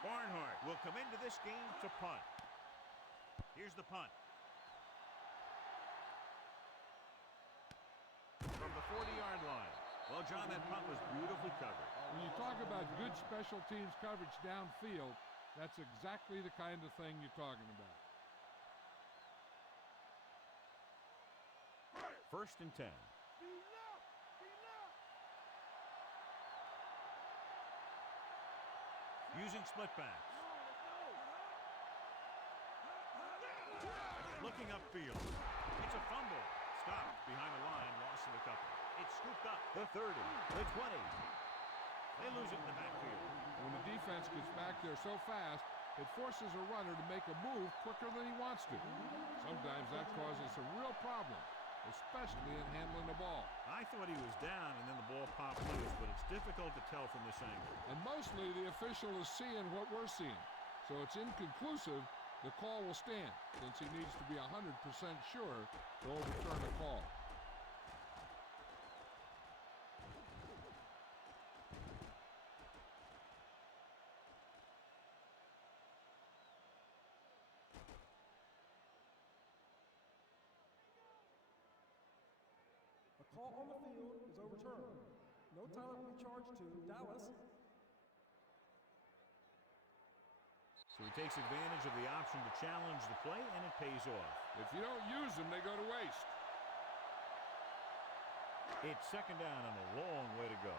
Barnhart will come into this game to punt. Here's the punt. From the 40-yard line. Well, John, that punt was beautifully covered. When you talk about good special teams coverage downfield, that's exactly the kind of thing you're talking about. First and 10. Using split backs. Looking upfield. It's a fumble. Stopped behind the line. Loss of a couple. It's scooped up. The 30. The 20. They lose it in the backfield. When the defense gets back there so fast, it forces a runner to make a move quicker than he wants to. Sometimes that causes some real problems, especially in handling the ball. I thought he was down and then the ball popped loose, but it's difficult to tell from this angle. And mostly the official is seeing what we're seeing. So it's inconclusive. The call will stand since he needs to be 100% sure to overturn the call. The call on the field is overturned. No time will be charged to Dallas. So he takes advantage of the option to challenge the play, and it pays off. If you don't use them, they go to waste. It's second down and a long way to go.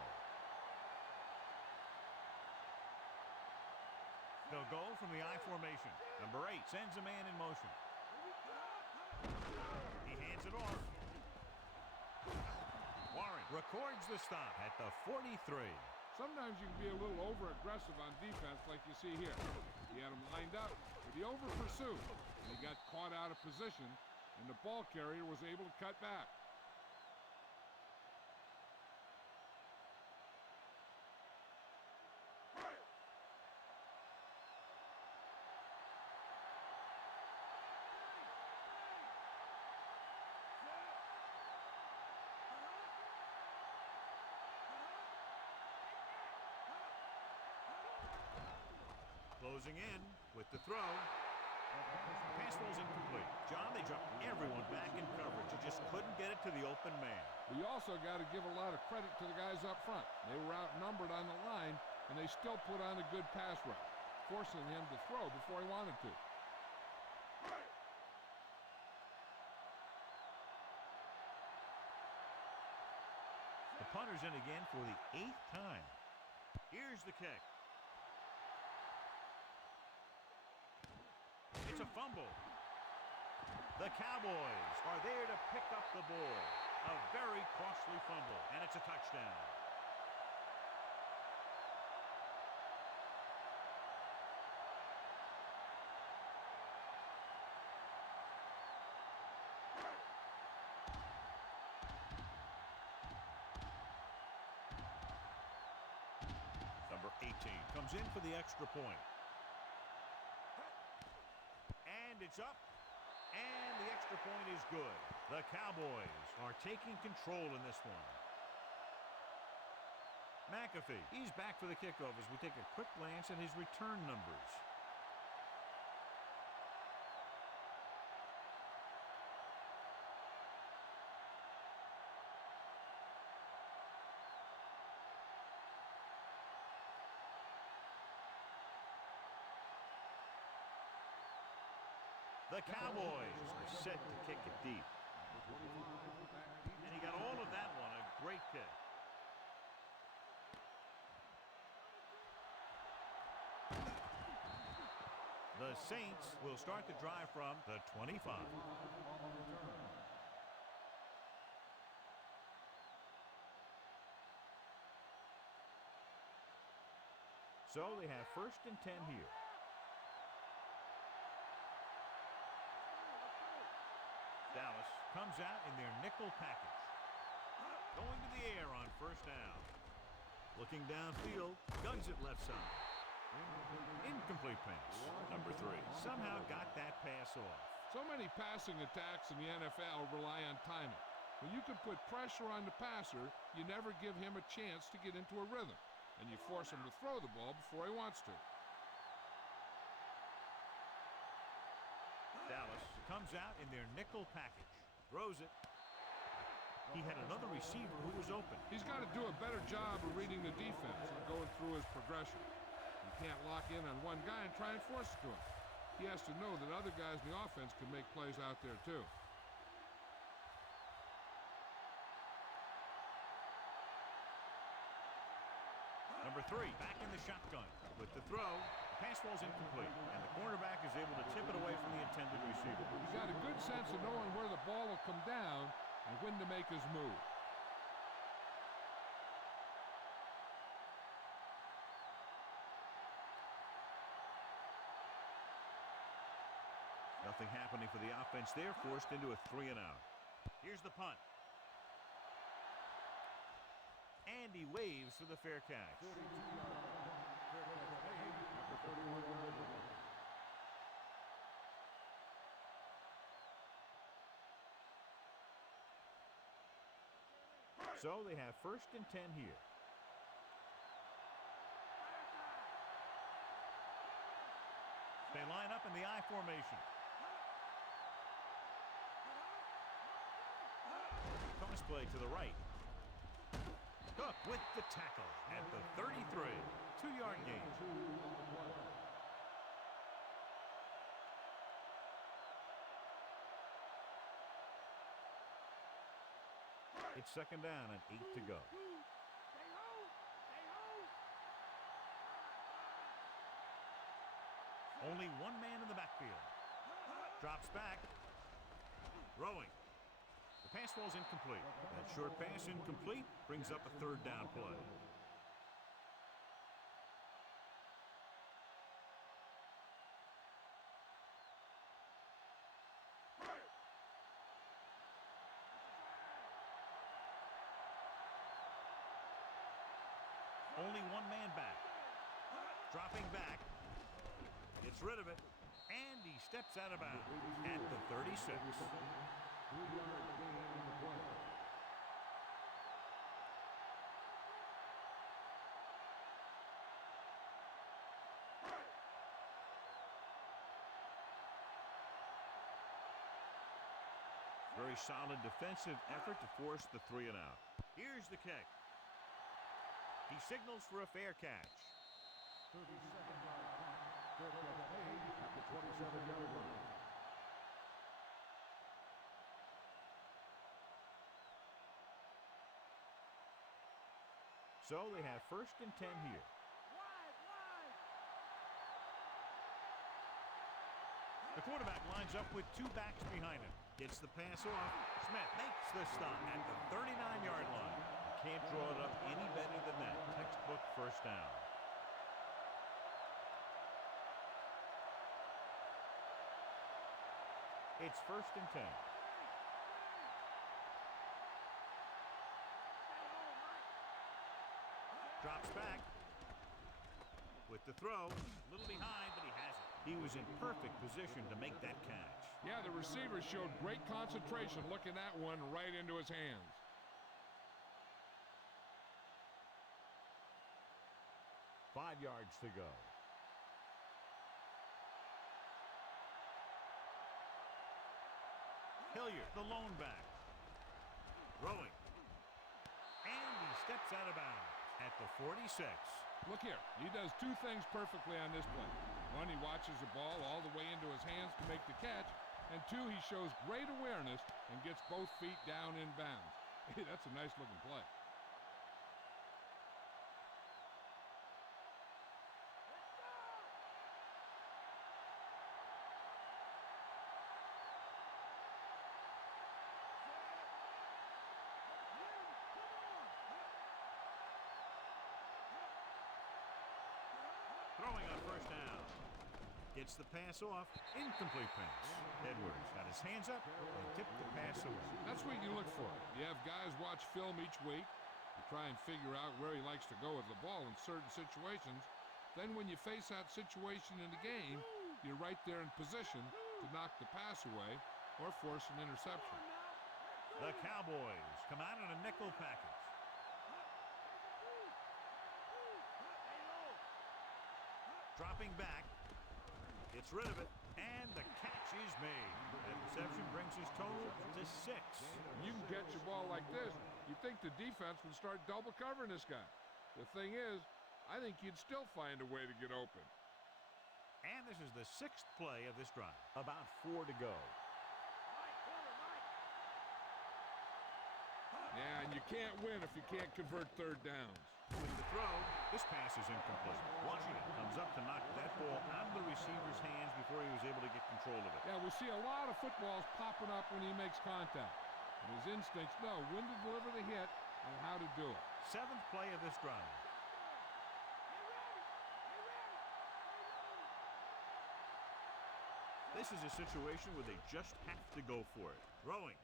They'll go from the I formation. Number 8 sends a man in motion. He hands it off. Warren records the stop at the 43. Sometimes you can be a little over-aggressive on defense like you see here. He had him lined up, but he over-pursued, and he got caught out of position, and the ball carrier was able to cut back. Closing in with the throw. Pass falls incomplete. John, they dropped everyone back in coverage. He just couldn't get it to the open man. We also got to give a lot of credit to the guys up front. They were outnumbered on the line, and they still put on a good pass rush, forcing him to throw before he wanted to. The punter's in again for the 8th time. Here's the kick. It's a fumble. The Cowboys are there to pick up the ball. A very costly fumble, and it's a touchdown. Number 18 comes in for the extra point. It's up, and the extra point is good. The Cowboys are taking control in this one. McAfee, he's back for the kickoff as we take a quick glance at his return numbers. The Cowboys are set to kick it deep. And he got all of that one, a great kick. The Saints will start the drive from the 25. So they have 1st and 10 here. Dallas comes out in their nickel package. Going to the air on 1st down. Looking downfield, guns it left side. Incomplete pass. Number 3 somehow got that pass off. So many passing attacks in the NFL rely on timing. When you can put pressure on the passer, you never give him a chance to get into a rhythm, and you force him to throw the ball before he wants to. Dallas comes out in their nickel package. Throws it. He had another receiver who was open. He's got to do a better job of reading the defense and going through his progression. You can't lock in on one guy and try and force it to him. He has to know that other guys in the offense can make plays out there too. Number 3 back in the shotgun. With the throw, the pass ball's incomplete, and the cornerback is able to tip it away from the intended receiver. He's got a good sense of knowing where the ball will come down and when to make his move. Nothing happening for the offense there, forced into a 3 and out. Here's the punt. And he waves for the fair catch. So they have 1st and 10 here. They line up in the I formation. Toss play to the right. Cook with the tackle at the 33. 2-yard gain. It's 2nd down and 8 to go. Only one man in the backfield. Drops back. Throwing. The pass ball's incomplete. That short pass incomplete brings up a 3rd down play. Only one man back. Dropping back. Gets rid of it. And he steps out of bounds at the 36. Very solid defensive effort to force the 3 and out. Here's the kick. He signals for a fair catch. 32nd-yard punt. Fair catch made at the 27-yard line. So they have 1st and 10 here. The quarterback lines up with 2 backs behind him. Gets the pass off. Smith makes the stop at the 39-yard line. Can't draw it up any better than that. Textbook 1st down. It's 1st and 10. Drops back. With the throw, a little behind, but he has it. He was in perfect position to make that catch. Yeah, the receiver showed great concentration looking that one right into his hands. Five yards to go. Hilliard, the lone back. Throwing. And he steps out of bounds at the 46. Look here, he does 2 things perfectly on this play. 1, he watches the ball all the way into his hands to make the catch. And 2, he shows great awareness and gets both feet down in bounds. Hey, that's a nice looking play. Throwing on first down. Gets the pass off. Incomplete pass. Edwards got his hands up and tipped the pass away. That's what you look for. You have guys watch film each week. You try and figure out where he likes to go with the ball in certain situations. Then when you face that situation in the game, you're right there in position to knock the pass away or force an interception. The Cowboys come out in a nickel package. Dropping back. Gets rid of it. And the catch is made. That reception brings his total to 6. You can catch a ball like this, you'd think the defense would start double covering this guy. The thing is, I think you'd still find a way to get open. And this is the 6th play of this drive. About 4 to go. Yeah, and you can't win if you can't convert third downs. With the throw, this pass is incomplete. Washington comes up to knock that ball out of the receiver's hands before he was able to get control of it. Yeah, we see a lot of footballs popping up when he makes contact. And his instincts know when to deliver the hit and how to do it. 7th play of this drive. This is a situation where they just have to go for it. Throwing.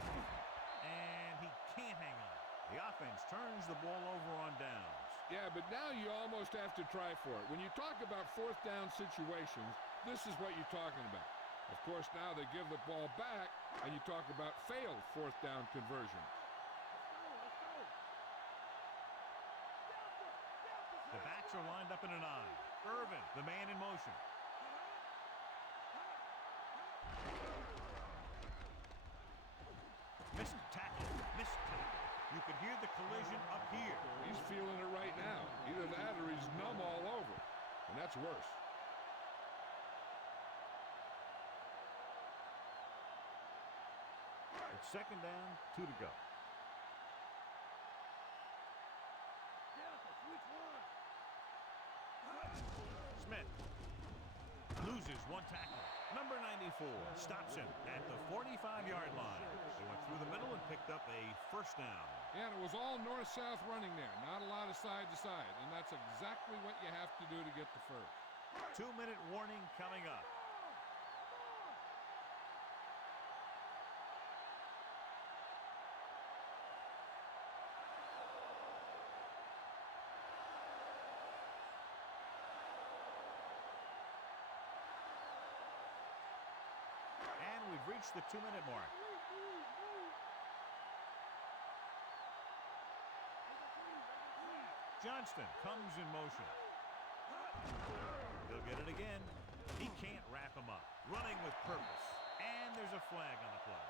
And he can't hang on. The offense turns the ball over on downs. Yeah, but now you almost have to try for it. When you talk about fourth down situations, this is what you're talking about. Of course, now they give the ball back, and you talk about failed fourth down conversions. The backs are lined up in an I. Irvin, the man in motion. Missed tackle. Missed tackle. You could hear the collision up here. He's feeling it right now. Either that or he's numb all over. And that's worse. It's 2nd down, 2 to go. Smith loses 1 tackle. Number 94 stops him at the 45-yard line. They went through the middle and picked up a first down. And it was all north-south running there. Not a lot of side to side. And that's exactly what you have to do to get the first. 2-minute warning coming up. And we've reached the 2-minute mark. Johnston comes in motion. He'll get it again. He can't wrap him up. Running with purpose. And there's a flag on the play.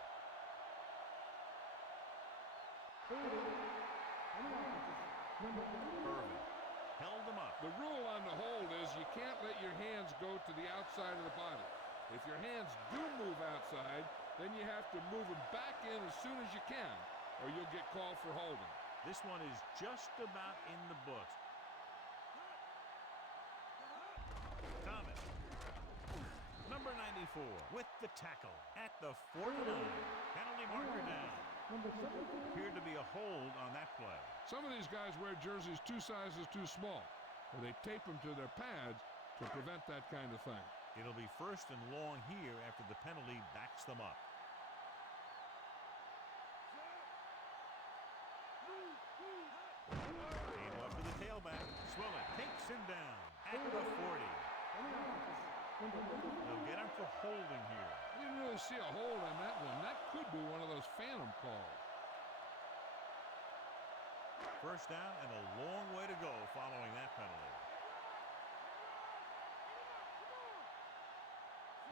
Irvin held him up. The rule on the hold is you can't let your hands go to the outside of the body. If your hands do move outside, then you have to move them back in as soon as you can, or you'll get called for holding. This one is just about in the books. Thomas, number 94, with the tackle at the 49. Penalty marker down. Appeared to be a hold on that play. Some of these guys wear jerseys 2 sizes too small, or they tape them to their pads to prevent that kind of thing. It'll be 1st and long here after the penalty backs them up. Hand off to the tailback. Swilling takes him down at the 40. They'll get him for holding here. I didn't really see a hold on that one. That could be one of those phantom calls. 1st down and a long way to go following that penalty.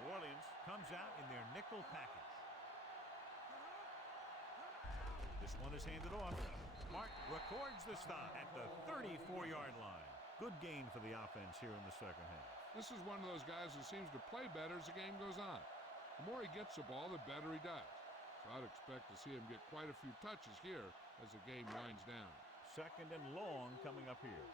New Orleans comes out in their nickel package. This one is handed off. Mark records the stop at the 34-yard line. Good gain for the offense here in the 2nd half. This is one of those guys who seems to play better as the game goes on. The more he gets the ball, the better he does. So I'd expect to see him get quite a few touches here as the game winds down. 2nd and long coming up here.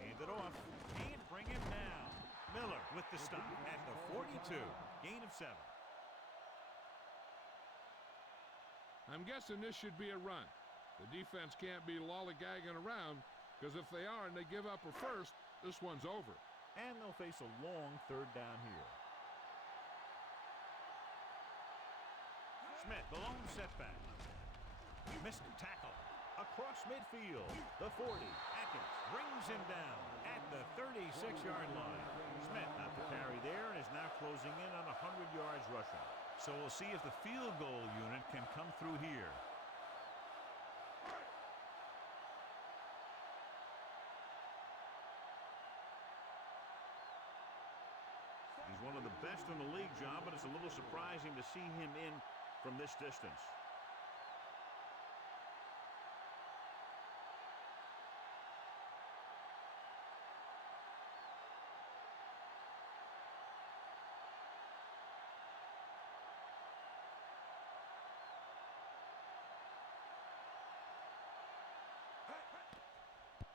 Hand it off. Can't bring him down. Miller with the stop at the 42. Gain of 7. I'm guessing this should be a run. The defense can't be lollygagging around, because if they are and they give up a first, this one's over. And they'll face a long third down here. Smith, the lone setback. Missed the tackle. Across midfield. The 40. Atkins brings him down at the 36-yard line. Smith not to carry there and is now closing in on 100 yards rushing. So we'll see if the field goal unit can come through here. He's one of the best in the league, John, but it's a little surprising to see him in from this distance.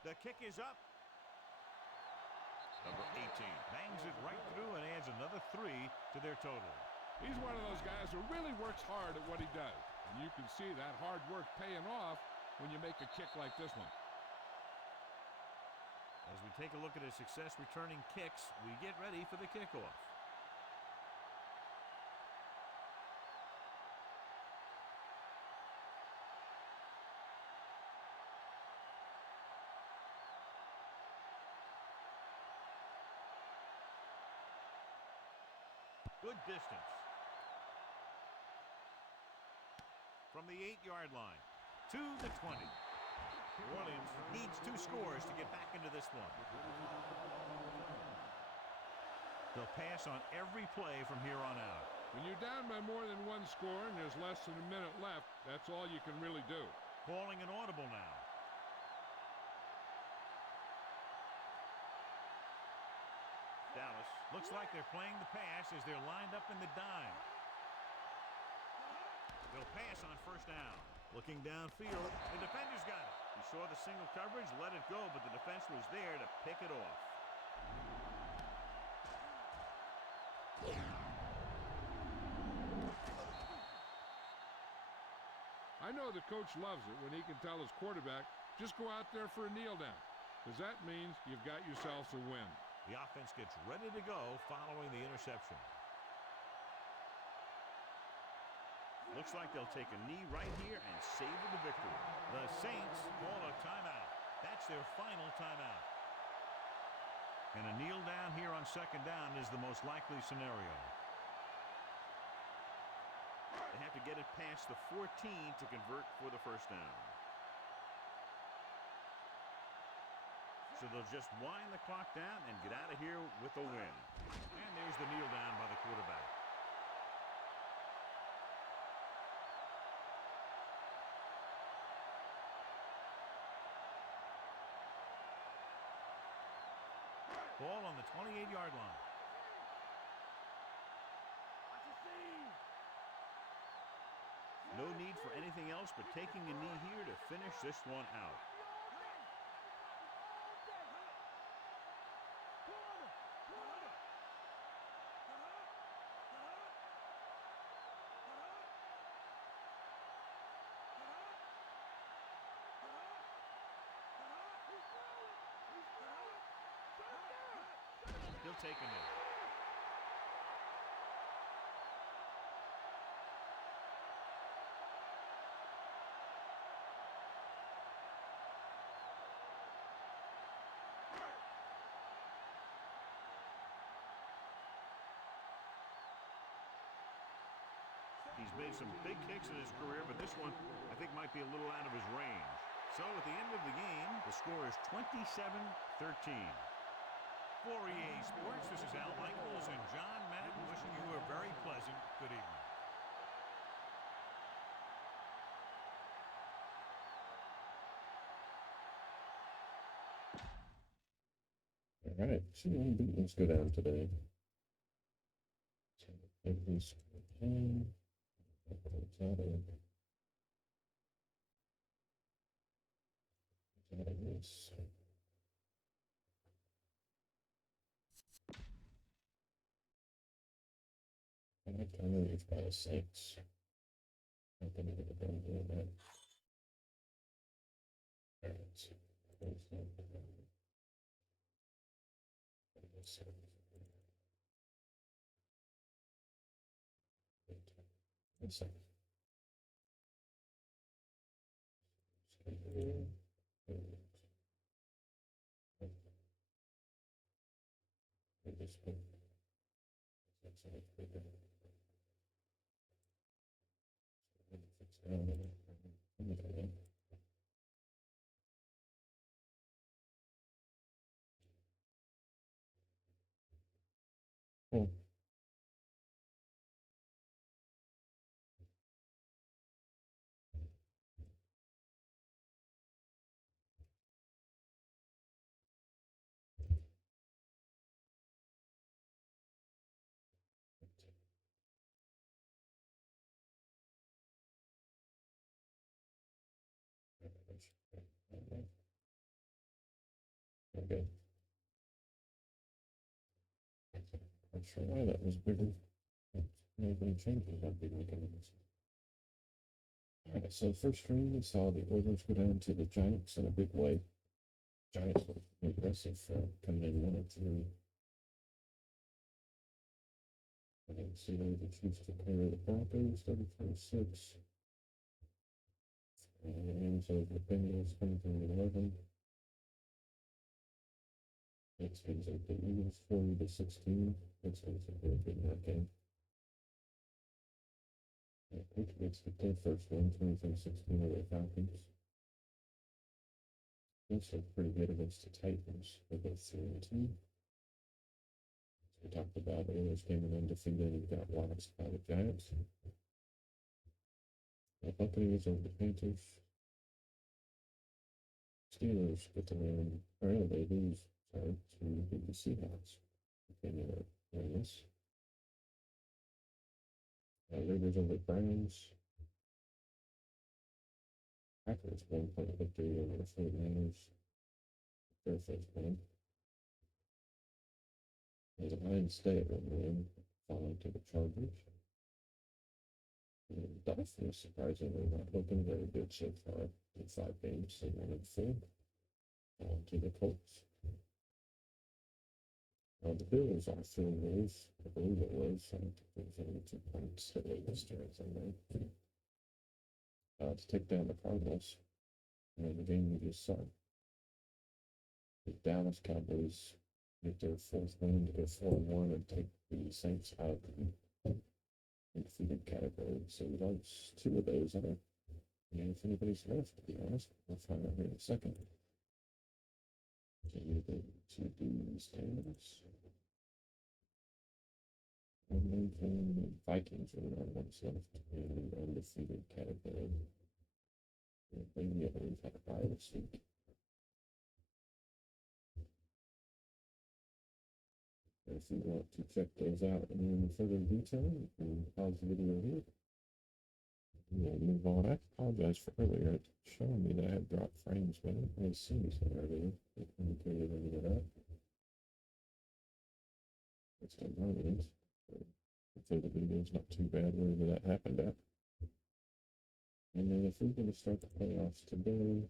The kick is up. Number 18 bangs it right through and adds another 3 to their total. He's one of those guys who really works hard at what he does. And you can see that hard work paying off when you make a kick like this one. As we take a look at his success returning kicks, we get ready for the kickoff. Good distance. From the 8-yard line to the 20. New Orleans needs 2 scores to get back into this one. They'll pass on every play from here on out. When you're down by more than 1 score and there's less than a minute left, that's all you can really do. Calling an audible now. Dallas looks like they're playing the pass as they're lined up in the dime. They'll pass on first down. Looking downfield, the defender's got it. He saw the single coverage, let it go, but the defense was there to pick it off. I know the coach loves it when he can tell his quarterback, just go out there for a kneel down, because that means you've got yourselves a win. The offense gets ready to go following the interception. Looks like they'll take a knee right here and savor the victory. The Saints call a timeout. That's their final timeout. And a kneel down here on second down is the most likely scenario. They have to get it past the 14 to convert for the first down. So they'll just wind the clock down and get out of here with a win. And there's the kneel down by the quarterback. Ball on the 28-yard line. No need for anything else but taking a knee here to finish this one out. He'll take a knee. He's made some big kicks in his career, but this one I think might be a little out of his range. So at the end of the game, the score is 27-13. For EA Sports, this is Al Michaels and John Madden wishing you a very pleasant good evening. All right, two unbeatens go down today. So everything's okay. This. I'm going to by the Saints. I think it would have been doing that. Alright, so close that down. So, let's see. Oh, okay. I'm sure why that was bigger. Maybe changes I'd be making this. Alright, so first stream we saw the Oilers go down to the Giants in a big way. Giants were impressive coming in 1-3. And then see the Chiefs took care of the Broncos 34-6. And so the Bengals 23-11. Next game's like the Eagles 40-16. Looks like it's a very good game. The Patriots get their first win 23-16 over the Falcons. This looked pretty good against the Titans. They go 3-2. We talked about the Oilers came in undefeated and got waxed by the Giants. The Buccaneers over the Panthers. Steelers get the win, or no, they lose, sorry, to beat the Seahawks. Okay, win this. Raiders over the Browns. Packers 1-point victory over the 49ers. Their first win. The Lions stay at 1 win, falling to the Chargers. The Dolphins surprisingly not looking very good so far in 5 games. They 1-4. Falling to the Colts. The Bills are 3 wins. I believe it was. I don't think there was only 2 points that they missed or anything there. To take down the Cardinals. And the game we just saw. The Dallas Cowboys get their 4th win to go 4-1 and take the Saints out of the undefeated category. So we lost 2 of those. I don't know if anybody's left, to be honest. We'll find out here in a second. So we go to the standings. And the Vikings are the ones left in the undefeated category. Maybe I believe had a bye this week. If you want to check those out in further detail, you can pause the video here. We'll move on. I apologize for earlier. It's showing me that I had dropped frames, but I didn't really see anything earlier. It indicated any of that. It's still running. Hopefully the video's not too bad wherever that happened at. And then if we're going to start the playoffs today,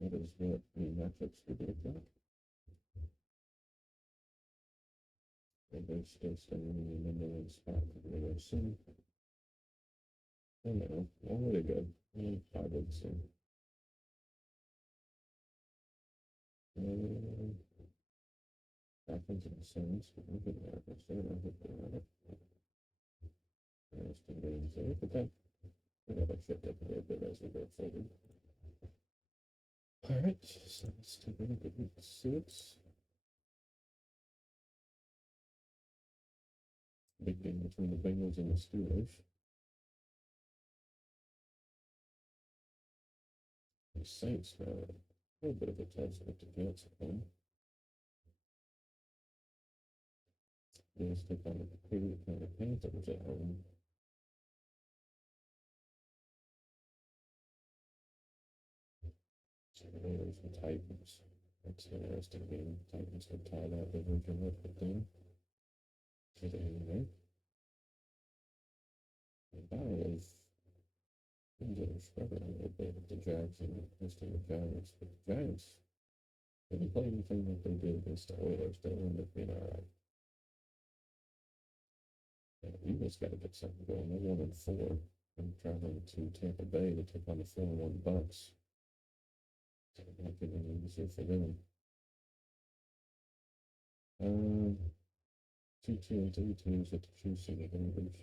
that is what the matchups would look like. They're still staying in the number 1 spot for the NFC. Oh no, one way to go. Only 5 weeks in. Falcons and Saints. Look at that. That's there. I think they're it. There's the games there, but that will shift up a little bit as we go forward. Alright, so let's take a look at week 6. Big game between the Bengals and the Steelers. The Saints now a little bit of a test with the Jets at home. Bills take on the Panthers at home. So the Raiders and Titans. That's an interesting game. Titans could tie that division up with them. To the end there. And that is Things that are struggling a little bit with the Jags and the Giants. But the Giants, if they play anything like they did against the Oilers, they'll end up being all right. The Eagles got to get something going. They're 1-4. I'm traveling to Tampa Bay to take on the 4-1 Bucks. So it might get any easier for them. 2-2 and 3 teams at the 2-seeded Rangers.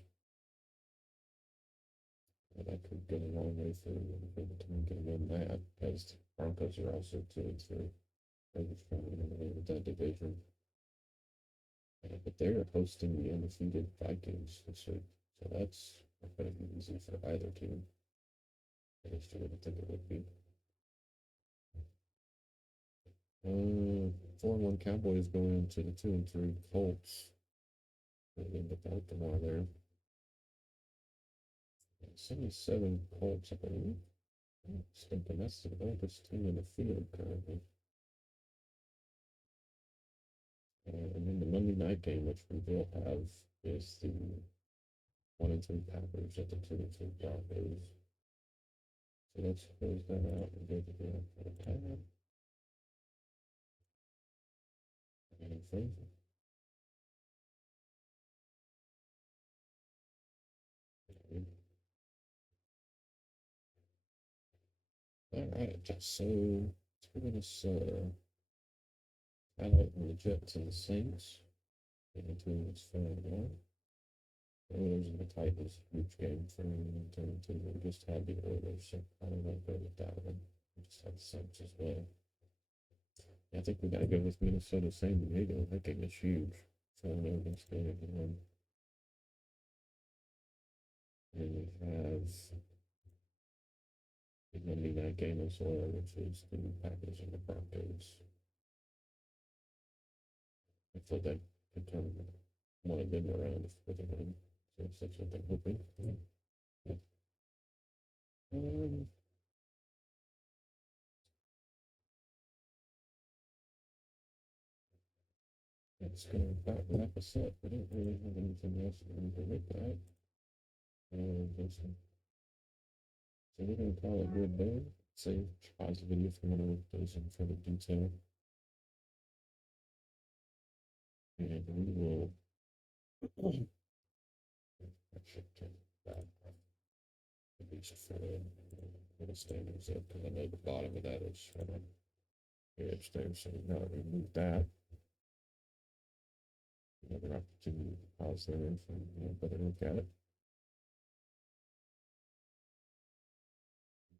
Well, that could go a long way for the team can win that, as the Broncos are also 2-3. Rangers trying to win that division. But they're hosting the undefeated Vikings this week, so that's not going to be easy for either team. I just didn't think it would be. 4-1 Cowboys going into the 2-3 Colts. In the Baltimore there. 77 Colts, I believe. Stinking, that's the oldest team in the field currently. And then the Monday night game, which we will have, is the 1-3 Packers at the 2-3 Broncos. So let's close that out and go to the tab. And Fraser. Alright, so let's give us highlighting the Jets and the Saints. Between this 4-1. Oilers and the Titans, huge game for me. We just had the Oilers, so I don't know, go with that one. We just had the Saints as well. I think we gotta go with Minnesota San Diego. That game is huge. 4-0 against everyone. And we have the Monday night game as well, which is the Packers and the Broncos. I feel that could turn one of them around for the win. So that's what I'm hoping. Yeah. That's going to about wrap us up. I don't really have anything else to look at. So we're going to call it good there. Say, pause the video if you want to look those in further detail. And we will. I should turn that at least for the standards up, because I know the bottom of that is right on here upstairs. So now that we remove that, another opportunity to pause there and better look at it.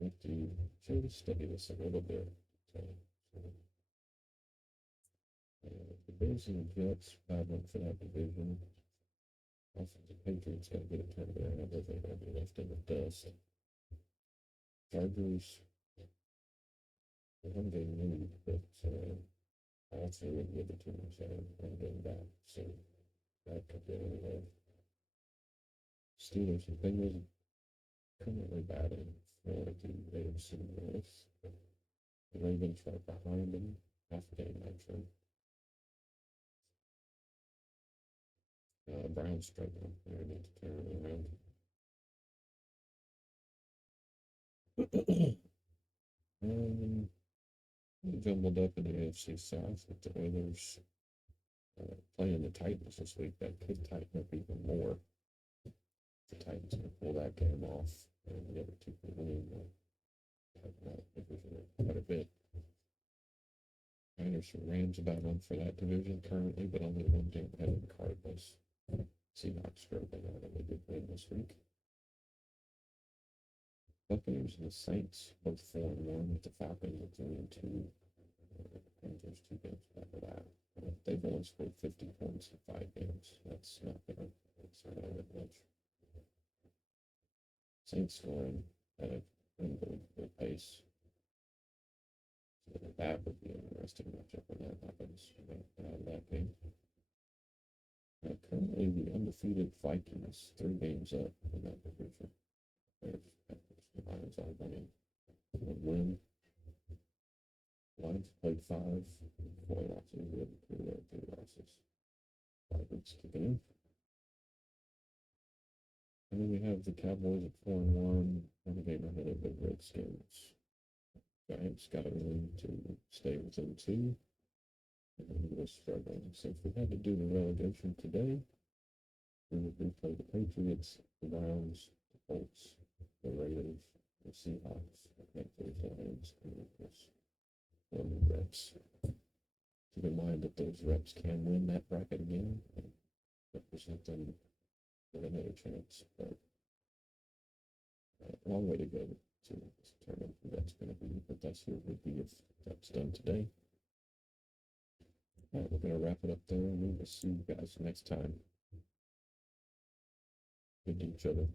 I have to try to study this a little bit. The Bears and the Jets, bad one for that division. Also, the Patriots got to get it turned around. They're going to be left in the dust. Chargers, one game lead, but all three of the other teams have one game back, so that could go anywhere. Steelers and Bengals currently battling for the AFC North. The Ravens right behind them, half game actually. Browns struggling. They need to turn it around. Jumbled up in the AFC South with the Oilers playing the Titans this week. That could tighten up even more. The Titans can pull that game off, and the other two can win. Tighten that division quite a bit. Niners and Rams about one for that division currently, but only one game ahead of the Cardinals. Seahawks struggling out, and they did win this week. Buccaneers and the Saints both 4-1, with the Falcons at 3-2. Panthers 2 games back of that. They've only scored 50 points in 5 games. That's not gonna much. Saints scoring at an unbelievable pace. So that would be an interesting matchup when that happens. Out of that game. Currently, the undefeated Vikings, 3 games up in that division. The Lions are winning. One win. Lions played 5, 4 losses. We had 3 losses. 5 weeks kicking in. And then we have the Cowboys at 4-1, and the game ahead of the Redskins. Giants got a win to stay within 2. And the Eagles struggling. So if we had to do the relegation today, we would replay the Patriots, the Browns, the Colts, the Raiders, the Seahawks, the Panthers, Lions, and of course, the Reps. Keep in mind that those Reps can win that bracket again and represent them with another chance. But a long way to go to determine who that's going to be. But that's who it would be if that's done today. All right, we're going to wrap it up there, and we will see you guys next time. Good to each other.